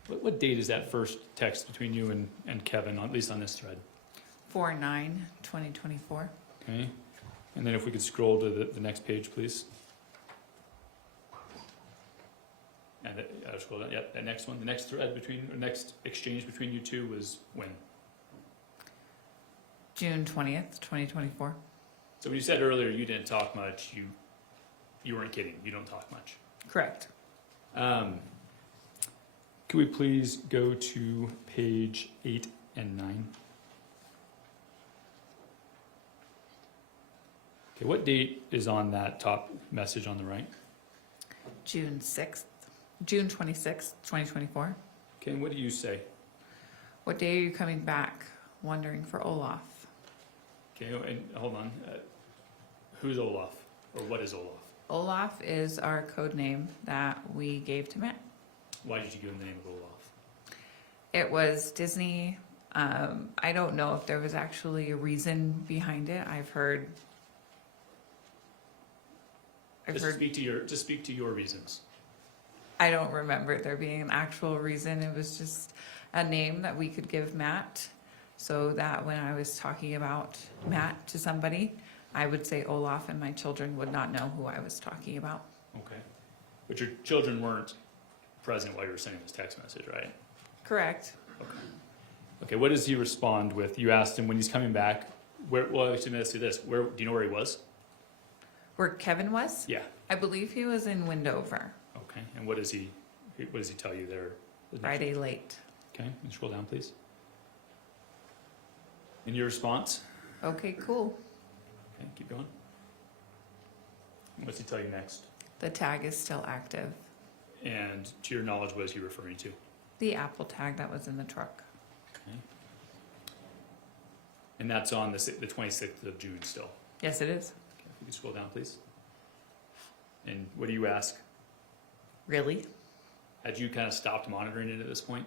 What date is that first text between you and Kevin, at least on this thread? 4/9/2024. Okay. And then if we could scroll to the next page, please. And scroll down. Yep, that next one. The next thread or next exchange between you two was when? June 20th, 2024. So when you said earlier you didn't talk much, you weren't kidding. You don't talk much. Correct. Could we please go to page 8 and 9? Okay, what date is on that top message on the right? June 6th, June 26th, 2024. Okay, and what do you say? What day are you coming back? Wondering for Olaf. Okay, and hold on. Who's Olaf? Or what is Olaf? Olaf is our code name that we gave to Matt. Why did you give him the name of Olaf? It was Disney. I don't know if there was actually a reason behind it. I've heard. Just speak to your reasons. I don't remember there being an actual reason. It was just a name that we could give Matt, so that when I was talking about Matt to somebody, I would say Olaf, and my children would not know who I was talking about. Okay. But your children weren't present while you were sending this text message, right? Correct. Okay. Okay, what does he respond with? You asked him when he's coming back, well, actually, let's do this. Do you know where he was? Where Kevin was? Yeah. I believe he was in Wendover. Okay, and what does he tell you there? Friday late. Okay, can you scroll down, please? And your response? Okay, cool. Okay, keep going. And what's he tell you next? The tag is still active. And to your knowledge, what is he referring to? The Apple tag that was in the truck. Okay. And that's on the 26th of June still. Yes, it is. Okay, if you could scroll down, please. And what do you ask? Really? Had you kind of stopped monitoring it at this point?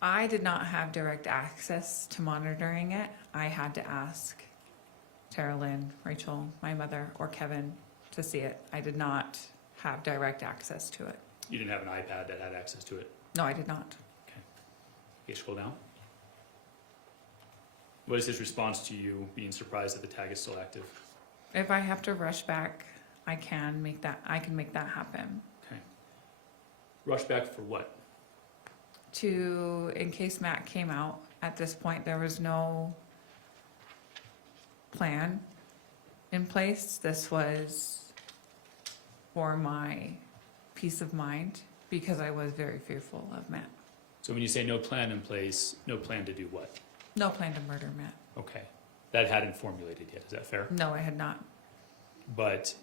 I did not have direct access to monitoring it. I had to ask Tara Lynn, Rachel, my mother, or Kevin to see it. I did not have direct access to it. You didn't have an iPad that had access to it? No, I did not. Okay, scroll down. What is his response to you being surprised that the tag is still active? If I have to rush back, I can make that happen. Okay. Rush back for what? In case Matt came out, at this point, there was no plan in place. This was for my peace of mind because I was very fearful of Matt. So when you say no plan in place, no plan to do what? No plan to murder Matt. Okay. That hadn't formulated yet, is that fair? No, I had not. But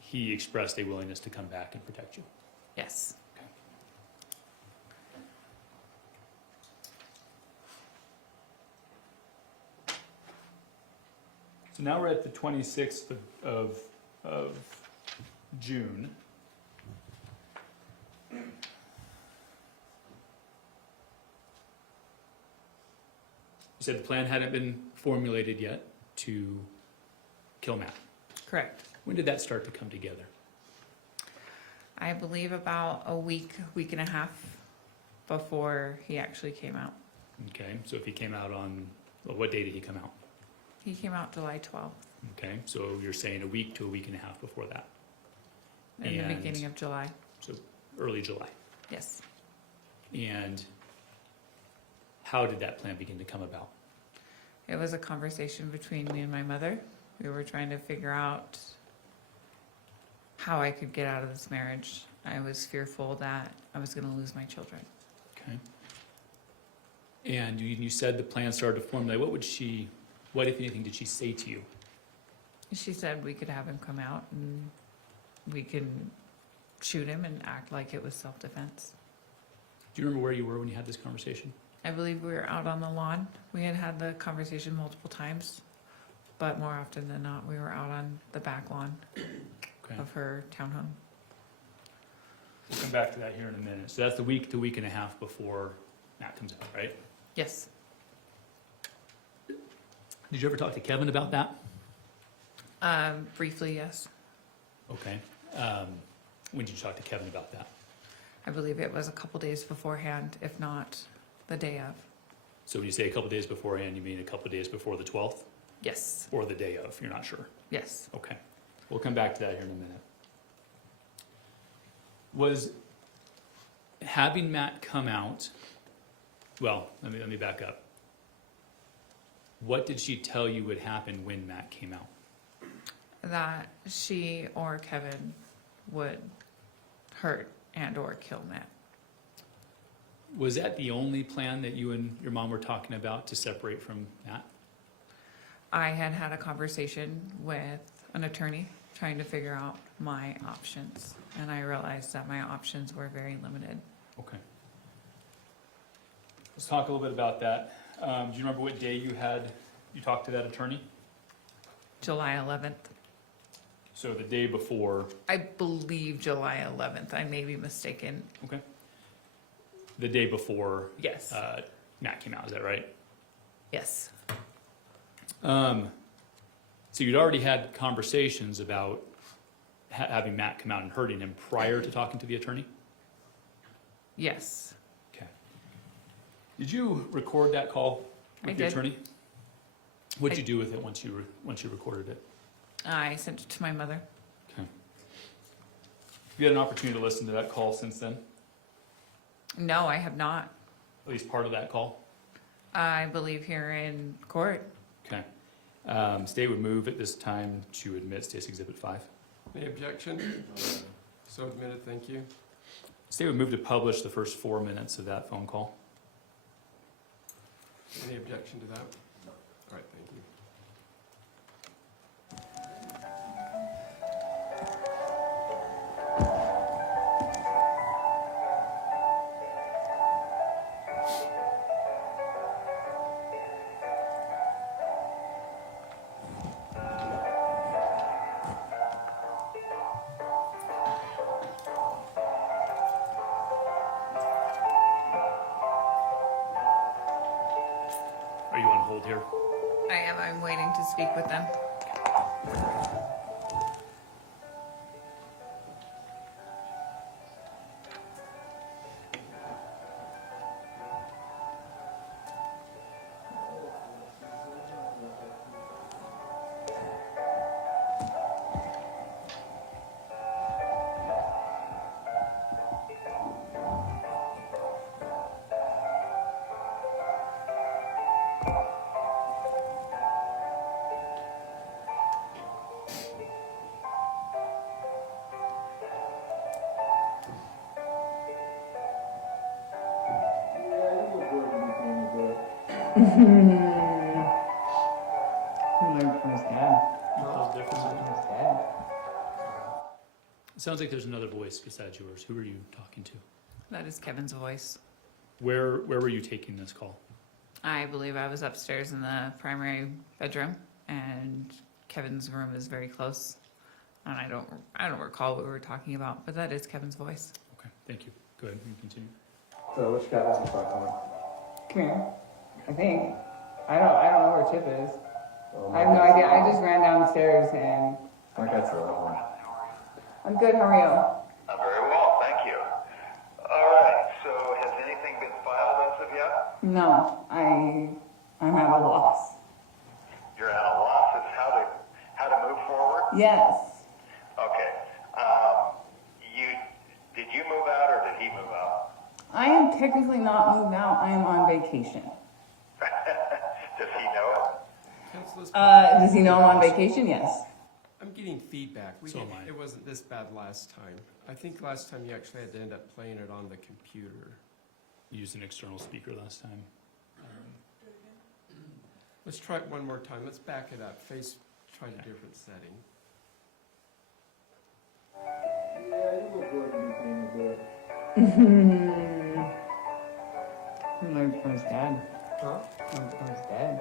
he expressed a willingness to come back and protect you. Yes. So now we're at the 26th of June. You said the plan hadn't been formulated yet to kill Matt. Correct. When did that start to come together? I believe about a week and a half before he actually came out. Okay, so if he came out on, well, what day did he come out? He came out July 12th, Okay, so you're saying a week to a week and a half before that, in the And- beginning of July. so early July. Yes. And how did that plan begin to come about? It was a conversation between me and my mother. We were trying to figure out how I could get out of this marriage. I was fearful that I was going to lose my children. Okay. And you said the plan started to formulate. What if anything did she say to you? She said we could have him come out and we can shoot him and act like it was self-defense. Do you remember where you were when you had this conversation? I believe we were out on the lawn. We had had the conversation multiple times, but more often than not, we were out on the back lawn Okay. of her townhome. We'll come back to that here in a minute. So that's the week to week and a half before Matt comes out, right? Yes. Did you ever talk to Kevin about that? Briefly, yes. Okay. When did you talk to Kevin about that? I believe it was a couple days beforehand, if not the day of. So when you say a couple days beforehand, you mean a couple days before the 12th? Yes. Or the day of? You're not sure? Yes. Okay. We'll come back to that here in a minute. Was having Matt come out, well, let me back up. What did she tell you would happen when Matt came out? That she or Kevin would hurt and or kill Matt. Was that the only plan that you and your mom were talking about to separate from Matt? I had had a conversation with an attorney trying to figure out my options and I realized that my options were very limited. Okay. Let's talk a little bit about that. Do you remember what day you talked to that attorney? July 11th. So the day before, I believe July 11th. I may be mistaken. okay. The day before Yes. Matt came out, is that right? Yes. So you'd already had conversations about having Matt come out and hurting him prior to talking to the attorney? Yes. Okay. Did you record that call I with the did. attorney? What'd you do with it once you recorded it? I sent it to my mother. Okay. Have you had an opportunity to listen to that call since then? No, I have not. At least part of that call? I believe here in court. Okay. State would move at this time to admit State's Exhibit 5. Any objection? So admitted, thank you. State would move to publish the first 4 minutes of that phone call. Any objection to that? All right, thank you. Are you on hold here? I am. I'm waiting to speak with them. Learned from his dad. It sounds like there's another voice besides yours. Who are you talking to? That is Kevin's voice. Where were you taking this call? I believe I was upstairs in the primary bedroom, and Kevin's room is very close. And I don't recall what we were talking about, but that is Kevin's voice. Okay, thank you. Go ahead, you can continue. So what you got on Come here. I think. I don't know where Chip is. I have no idea. I just ran downstairs and. I got one. I'm good. How are you? I'm very well, thank you. All right, so has anything been filed as of yet? No, I'm at a loss. You're at a loss as how to move forward? Yes. Okay. Did you move out or did he move out? I am technically not moved out. I am on vacation. Does he know it? Councilors, Does he know I'm on vacation? Yes. I'm getting feedback. So am I. It wasn't this bad last time. I think last time you actually had to end up playing it on the computer. You used an external speaker last time. Let's try it one more time. Let's back it up. Try a different setting. Learned from his dad. Huh? Learned from his dad.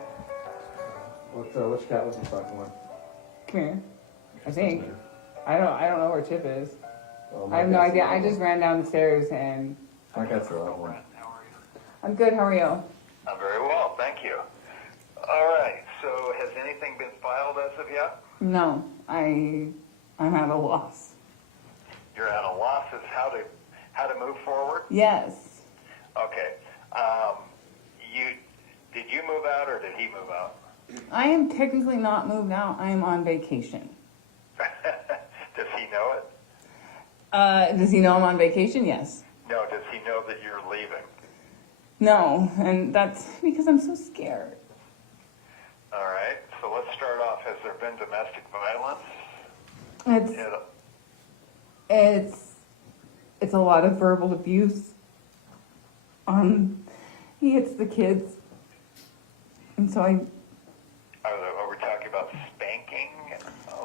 What you got with the fucking one? Come here. I think. I don't know where Chip is. Well, I have no idea. I just ran downstairs and. I got the wrong one. I'm good. How are you? I'm very well, thank you. All right, so has anything been filed as of yet? No, I'm at a loss. You're at a loss as how to move forward? Yes. Okay. Did you move out or did he move out? I am technically not moved out. I am on vacation. Does he know it? Does he know I'm on vacation? Yes. No, does he know that you're leaving? No, and that's because I'm so scared. All right, so let's start off. Has there been domestic violence? It's a lot of verbal abuse. He hits the kids, and so Are we talking about spanking?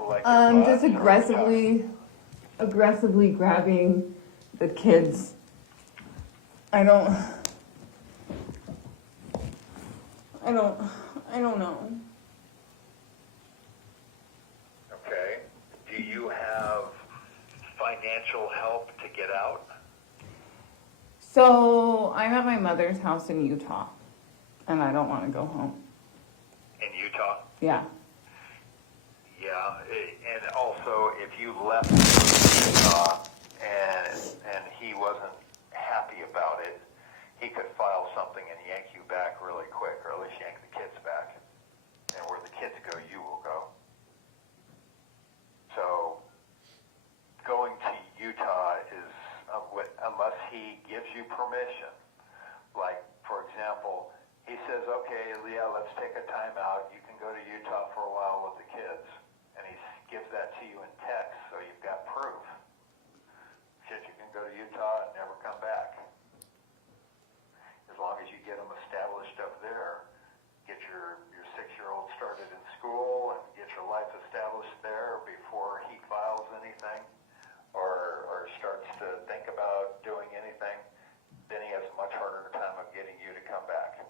Like just your butt, or are we aggressively aggressively grabbing the kids. I don't know. Okay. Do you have financial help to get out? So I'm at my mother's house in Utah, and I don't want to go home. In Utah? Yeah. Yeah, and also if you left Utah and he wasn't happy about it, he could file something and yank you back really quick, or at least yank the kids back. And where the kids go, you will go. So going to Utah is, unless he gives you permission, like, for example, he says, okay, Leah, let's take a time out. You can go to Utah for a while with the kids. And he gives that to you in text, so you've got proof. Shit, you can go to Utah and never come back. As long as you get them established up there, get your 6-year-old started in school and get your life established there before he files anything or starts to think about doing anything, then he has a much harder time of getting you to come back.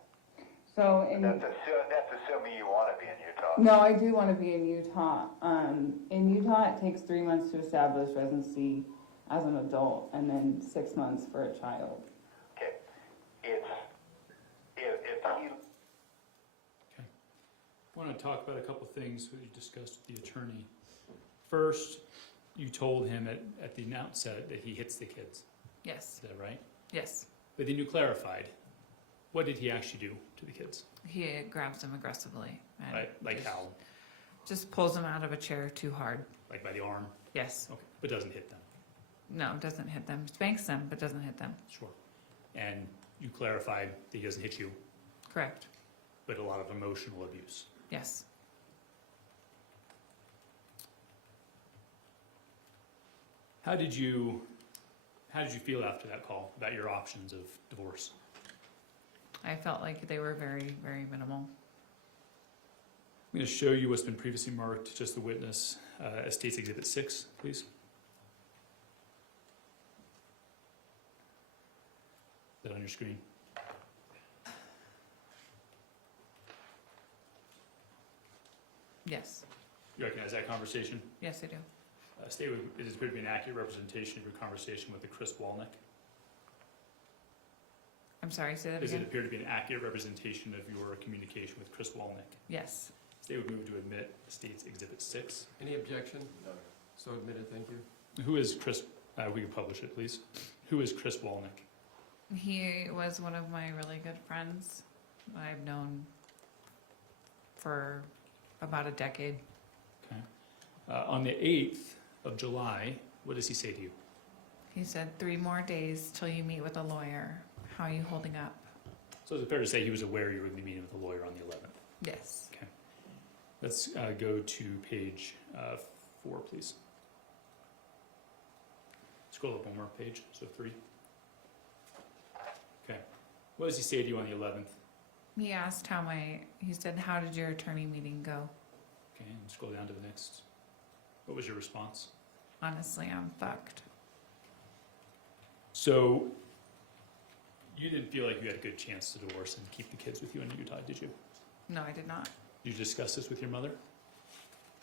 So That's assuming you want to be in Utah. no, I do want to be in Utah. In Utah, it takes 3 months to establish residency as an adult, and then 6 months for a child. Okay. If he Okay. I want to talk about a couple things we discussed with the attorney. First, you told him at the outset that he hits the kids. Yes, Is that right? yes. But then you clarified. What did he actually do to the kids? He grabs them aggressively. And Like just, how? Just pulls them out of a chair too hard. Like by the arm? Yes. Okay. But doesn't hit them? No, doesn't hit them. Spanks them, but doesn't hit them. Sure. And you clarified that he doesn't hit you, Correct. but a lot of emotional abuse. Yes. How did you feel after that call about your options of divorce? I felt like they were very, very minimal. I'm going to show you what's been previously marked, just the witness, Estates Exhibit 6, please. Is that on your screen? Yes. You recognize that conversation? Yes, I do. State it has appeared to be an accurate representation of your conversation with the Chris Walnick. I'm sorry, say that Does it again? appear to be an accurate representation of your communication with Chris Walnick? Yes. State would move to admit State's Exhibit 6. Any objection? No. So admitted, thank you. Who is Chris? We can publish it, please. Who is Chris Walnick? He was one of my really good friends that I've known for about a decade. Okay. On the 8th of July, what does he say to you? He said, 3 more days till you meet with a lawyer. How are you holding up? So is it fair to say he was aware you were going to be meeting with a lawyer on the 11th? Yes. Okay. Let's go to page 4, please. Scroll up one more page, so 3. Okay. What does he say to you on the 11th? He asked he said, how did your attorney meeting go? Okay, and scroll down to the next. What was your response? Honestly, I'm fucked. So, you didn't feel like you had a good chance to divorce and keep the kids with you in Utah, did you? No, I did not. Did you discuss this with your mother?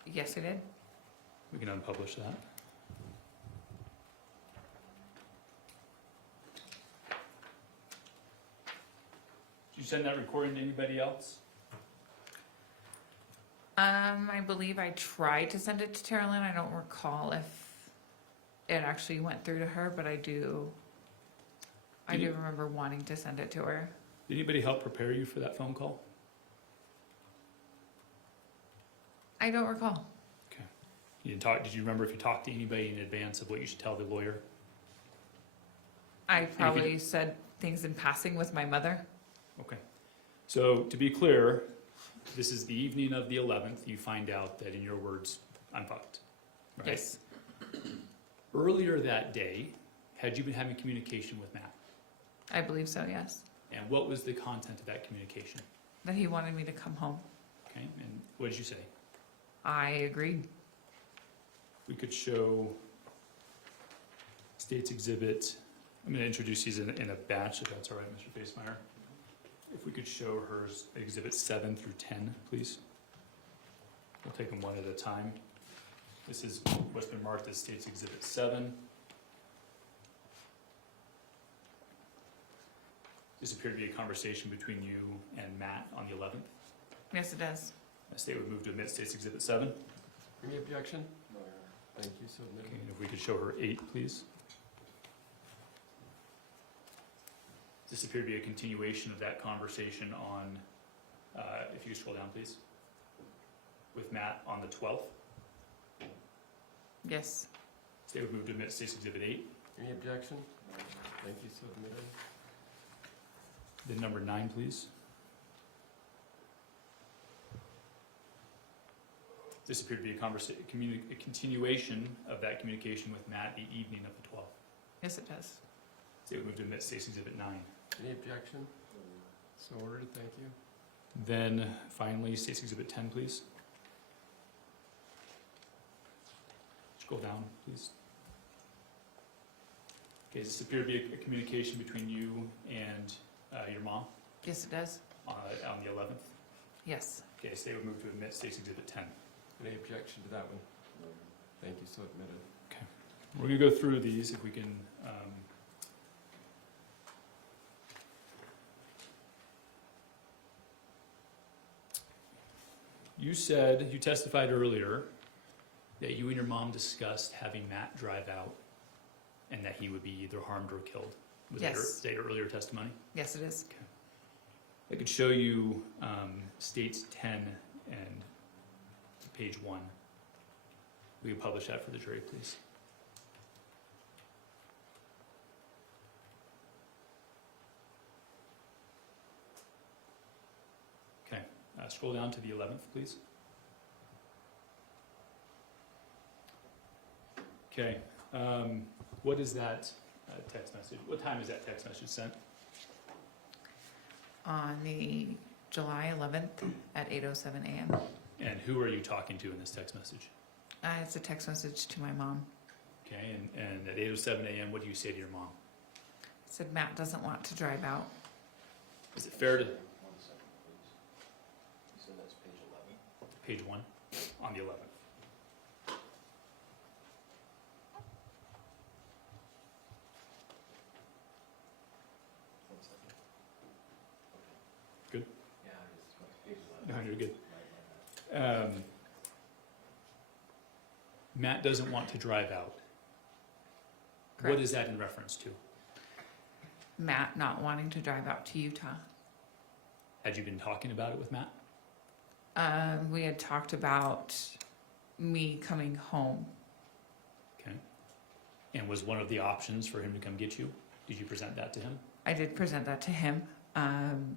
Yes, I did. We can unpublish that. Did you send that recording to anybody else? I believe I tried to send it to Carolyn. I don't recall if it actually went through to her, but I do remember wanting to send it to her. Did anybody help prepare you for that phone call? I don't recall. Okay. You didn't talk. Did you remember if you talked to anybody in advance of what you should tell the lawyer? I probably said things in passing with my mother. Okay. So to be clear, this is the evening of the 11th. You find out that, in your words, I'm fucked. Right? Yes. Earlier that day, had you been having communication with Matt? I believe so, yes. And what was the content of that communication? That he wanted me to come home. Okay. And what did you say? I agreed. We could show State's Exhibit, I'm going to introduce these in a batch, if that's all right, Mr. Facemeyer. If we could show her Exhibit 7 through 10, please. We'll take them one at a time. This is what's been marked as State's Exhibit 7. This appeared to be a conversation between you and Matt on the 11th. Yes, it does. The state would move to admit State's Exhibit 7. Any objection? No, Your Honor. Thank you, so Okay, admitted. and if we could show her 8, please. This appeared to be a continuation of that conversation on, if you scroll down, please, with Matt on the 12th. Yes. State would move to admit State's Exhibit 8. Any objection? No. Thank you, so admitted. Then number 9, please. This appeared to be a continuation of that communication with Matt the evening of the 12th. Yes, it does. State would move to admit State's Exhibit 9. Any objection? So ordered, thank you. Then finally, State's Exhibit 10, please. Scroll down, please. Okay, this appeared to be a communication between you and your mom Yes, it does. on the 11th. Yes. Okay, State would move to admit State's Exhibit 10. Any objection to that one? Thank you, so admitted. We're going to go through these if we can. You testified earlier that you and your mom discussed having Matt drive out and that he would be either harmed or killed. Was Yes. that your earlier testimony? Yes, it is. I could show you States 10 and page 1. We could publish that for the jury, please. Okay, scroll down to the 11th, please. Okay, what is that text message? What time is that text message sent? On the July 11th at 8:07 a.m. And who are you talking to in this text message? It's a text message to my mom. Okay, and at 8:07 a.m., what do you say to your mom? It said Matt doesn't want to drive out. Is it fair to, 1 second, please. You said that's page 11? page 1, on the 11th? Good? Yeah, it's page 11. No, you're good. Matt doesn't want to drive out. What Correct. is that in reference to? Matt not wanting to drive out to Utah. Had you been talking about it with Matt? We had talked about me coming home. Okay. And was one of the options for him to come get you? Did you present that to him? I did present that to him.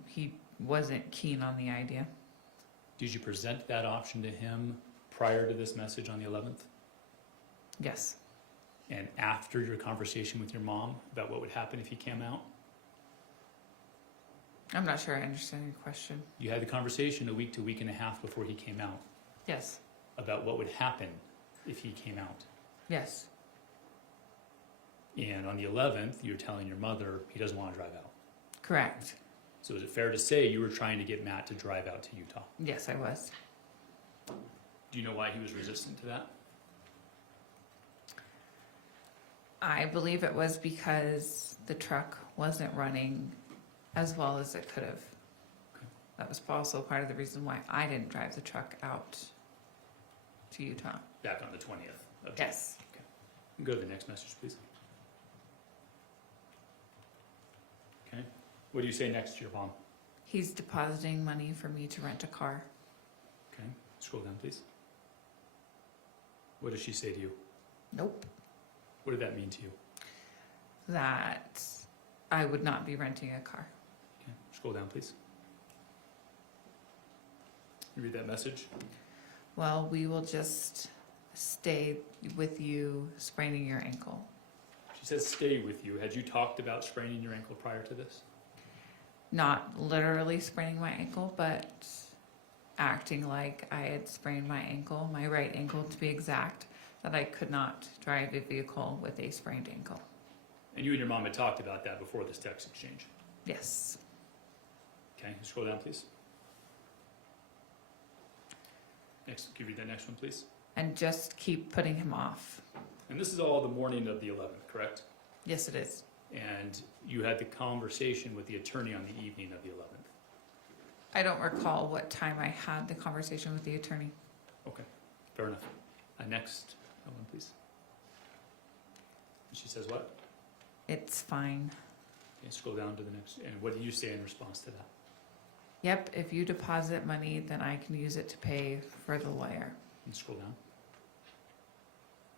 He wasn't keen on the idea. Did you present that option to him prior to this message on the 11th? Yes. And after your conversation with your mom about what would happen if he came out? I'm not sure I understand your question. You had the conversation a week to week and a half before he came out Yes. about what would happen if he came out. Yes. And on the 11th, you're telling your mother he doesn't want to drive out. Correct. So is it fair to say you were trying to get Matt to drive out to Utah? Yes, I was. Do you know why he was resistant to that? I believe it was because the truck wasn't running as well as it could have. Okay. That was also part of the reason why I didn't drive the truck out to Utah. Back on the 20th of June. Yes. Go to the next message, please. Okay. What do you say next to your mom? He's depositing money for me to rent a car. Okay. Scroll down, please. What does she say to you? Nope. What did that mean to you? That I would not be renting a car. Okay. Scroll down, please. You read that message? Well, we will just stay with you spraining your ankle. She says stay with you. Had you talked about spraining your ankle prior to this? Not literally spraining my ankle, but acting like I had sprained my ankle, my right ankle to be exact, that I could not drive a vehicle with a sprained ankle. And you and your mom had talked about that before this text exchange. Yes. Okay, scroll down, please. Next, can you read that next one, please? And just keep putting him off. And this is all the morning of the 11th, correct? Yes, it is. And you had the conversation with the attorney on the evening of the 11th. I don't recall what time I had the conversation with the attorney. Okay, fair enough. Next one, please. She says what? It's fine. Okay, scroll down to the next. And what do you say in response to that? Yep, if you deposit money, then I can use it to pay for the lawyer. And scroll down.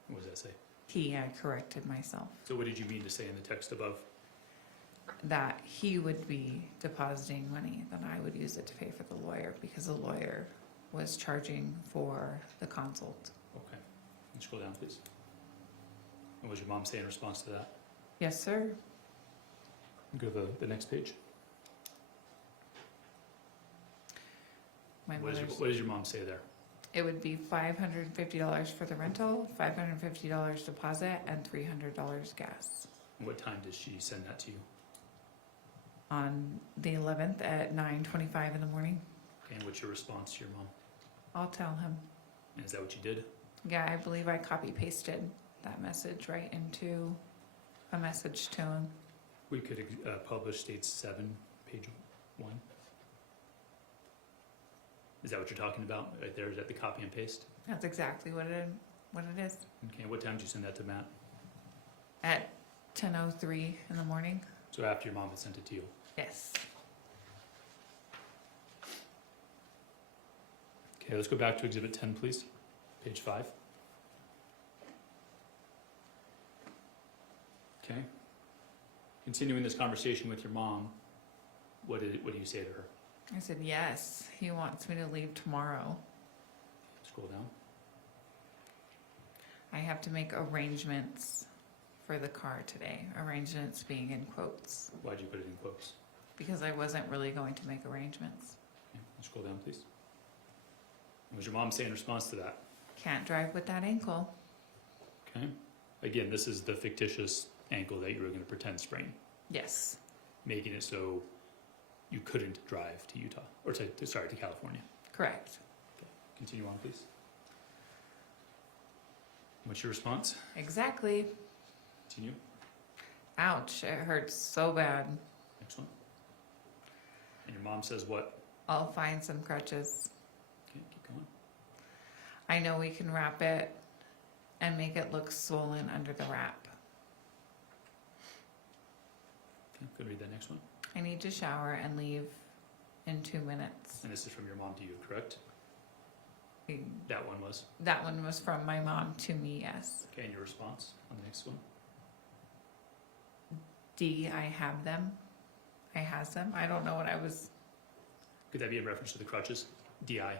What does that say? I corrected myself. So what did you mean to say in the text above? That he would be depositing money, then I would use it to pay for the lawyer because the lawyer was charging for the consult. Okay. And scroll down, please. And what did your mom say in response to that? Yes, sir. Go to the next page. My What mother's, does your mom say there? it would be $550 for the rental, $550 deposit, and $300 gas. And what time does she send that to you? On the 11th at 9:25 in the morning, Okay, and what's your response to your mom? I'll tell him. And is that what you did? Yeah, I believe I copy pasted that message right into a message to him. We could publish state 7, page 1. Is that what you're talking about right there? Is that the copy and paste? That's exactly what it is. Okay, what time did you send that to Matt? At 10:03 in the morning. So after your mom had sent it to you. Yes. Okay, let's go back to Exhibit 10, please. Page 5. Okay. Continuing this conversation with your mom, what do you say to her? I said, yes, he wants me to leave tomorrow. Scroll down. I have to make arrangements for the car today. Arrangements being in quotes, Why'd you put it in quotes? because I wasn't really going to make arrangements. Okay, scroll down, please. What does your mom say in response to that? Can't drive with that ankle. Okay. Again, this is the fictitious ankle that you were going to pretend sprain, Yes. making it so you couldn't drive to Utah, or to California. Correct. Continue on, please. What's your response? Exactly. Continue. Ouch, it hurts so bad. Next one. And your mom says what? I'll find some crutches. Okay, keep going. I know we can wrap it and make it look swollen under the wrap. Okay, go read that next one. I need to shower and leave in 2 minutes. And this is from your mom to you, correct? That one was. That one was from my mom to me, yes. Okay, and your response on the next one? D, I have them. I has them. I don't know what I was. Could that be in reference to the crutches? DI.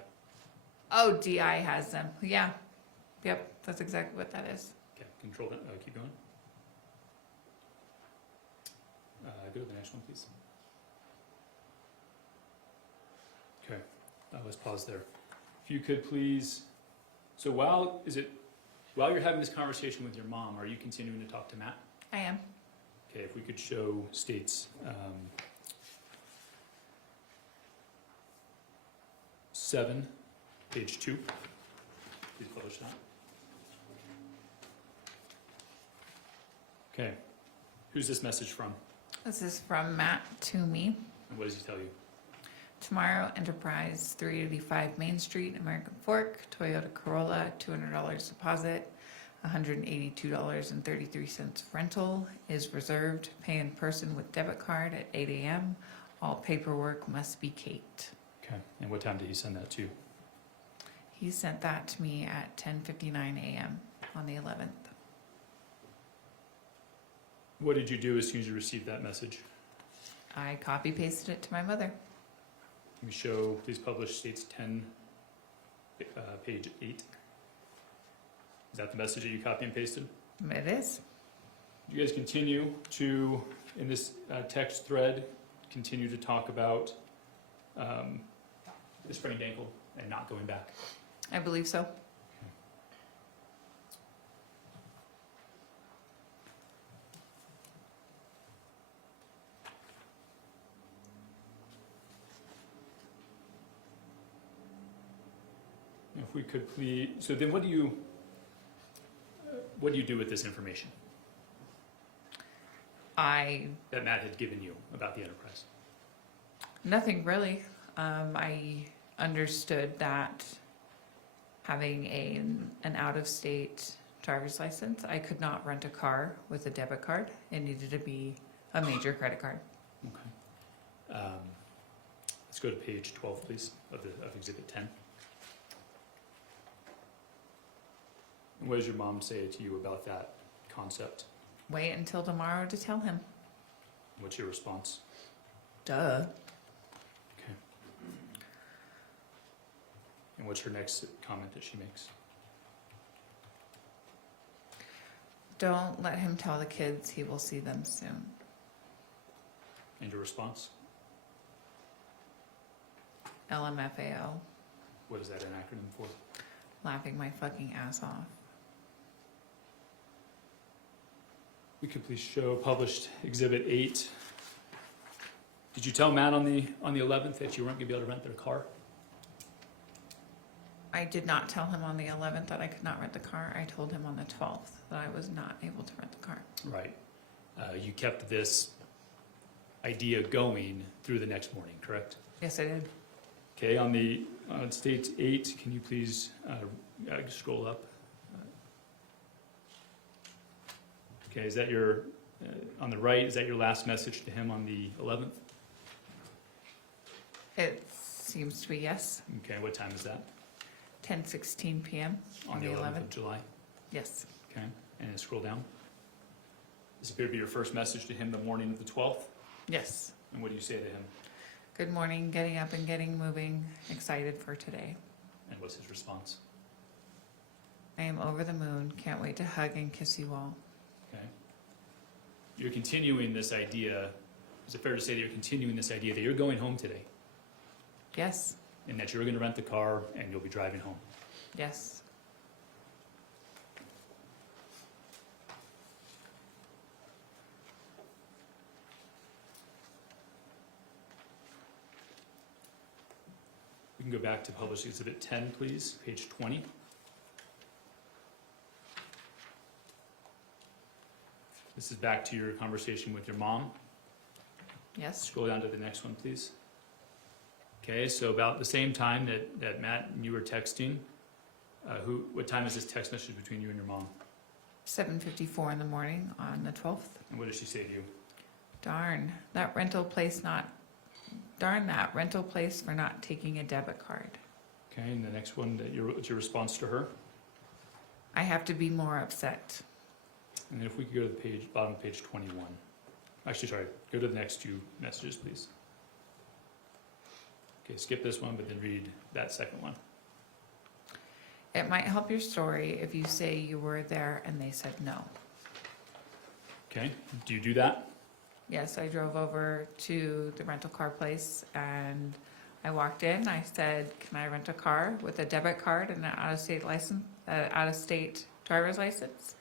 Oh, DI has them. Yeah. Yep, that's exactly what that is. Okay, control that. Keep going. Go to the next one, please. Okay, let's pause there. If you could please, so while you're having this conversation with your mom, are you continuing to talk to Matt? I am. Okay, if we could show states 7, page 2. Please publish that. Okay, who's this message from? This is from Matt to me. And what does he tell you? Tomorrow, Enterprise, 385 Main Street, American Fork, Toyota Corolla, $200 deposit, $182.33 rental is reserved. Pay in person with debit card at 8 a.m. All paperwork must be caped. Okay, and what time did he send that to you? He sent that to me at 10:59 a.m. on the 11th. What did you do as soon as you received that message? I copy pasted it to my mother. Can we show, please publish states 10, page 8. Is that the message that you copy and pasted? It is. You guys continue to, in this text thread, continue to talk about the sprained ankle and not going back. I believe so. if we could please, so then what do you do with this information that Matt had given you about the enterprise? Nothing really. I understood that having an out-of-state driver's license, I could not rent a car with a debit card. It needed to be a major credit card. Okay. Let's go to page 12, please, of Exhibit 10. And what does your mom say to you about that concept? Wait until tomorrow to tell him. What's your response? Duh. Okay. And what's her next comment that she makes? Don't let him tell the kids. He will see them soon. And your response? LMFAO. What is that an acronym for? Laughing my fucking ass off. We could please show published Exhibit 8. Did you tell Matt on the 11th that you weren't going to be able to rent their car? I did not tell him on the 11th that I could not rent the car. I told him on the 12th that I was not able to rent the car. Right. You kept this idea going through the next morning, correct? Yes, I did. Okay, on stage 8, can you please scroll up? Okay, is that your, on the right, is that your last message to him on the 11th? It seems to be yes. Okay, what time is that? 10:16 p.m. On the 11th of July? Yes. Okay, and then scroll down. This appeared to be your first message to him the morning of the 12th? Yes. And what do you say to him? Good morning, getting up and getting moving, excited for today. And what's his response? I am over the moon, can't wait to hug and kiss you all. Okay. You're continuing this idea, is it fair to say that you're continuing this idea that you're going home today? Yes. And that you're going to rent the car and you'll be driving home? Yes. We can go back to published Exhibit 10, please, page 20. This is back to your conversation with your mom. Yes. Scroll down to the next one, please. Okay, so about the same time that Matt and you were texting, what time is this text message between you and your mom? 7:54 in the morning on the 12th. And what did she say to you? Darn that rental place for not taking a debit card. Okay, and the next one, what's your response to her? I have to be more upset. And then if we could go to the page, bottom of page 21. Actually, sorry, go to the next two messages, please. Okay, skip this one, but then read that second one. It might help your story if you say you were there and they said no. Okay, do you do that? Yes, I drove over to the rental car place and I walked in. I said, "Can I rent a car with a debit card and an out-of-state driver's license?"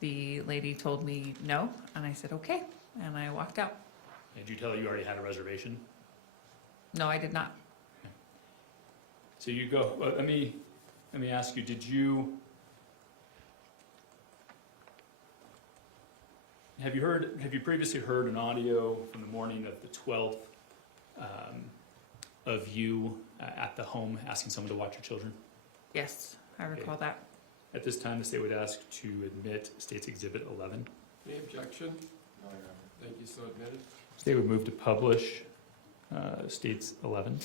The lady told me no, and I said okay, and I walked out. Did you tell her you already had a reservation? No, I did not. So you go. Well, let me ask you. Have you previously heard an audio from the morning of the 12th of you at the home asking someone to watch your children? Yes, I recall that. At this time, the state would ask to admit State's Exhibit 11. Any objection? No, Your Honor. Thank you, so admitted. State would move to publish State's 11.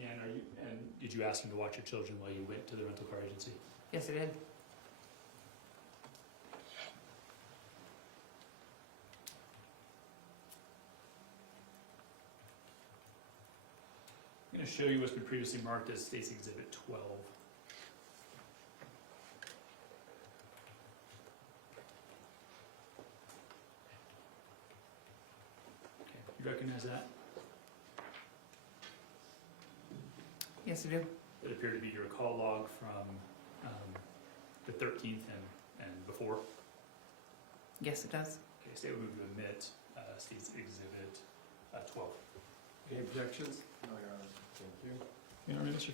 And did you ask him to watch your children while you went to the rental car agency? Yes, I did. I'm going to show you what's been previously marked as State's Exhibit 12. Okay, you recognize that? Yes, I do. It appeared to be your call log from the 13th and before. Yes, it does. Okay, State would move to omit State's Exhibit 12. Any objections? No, Your Honor. Thank you. You know, Mr.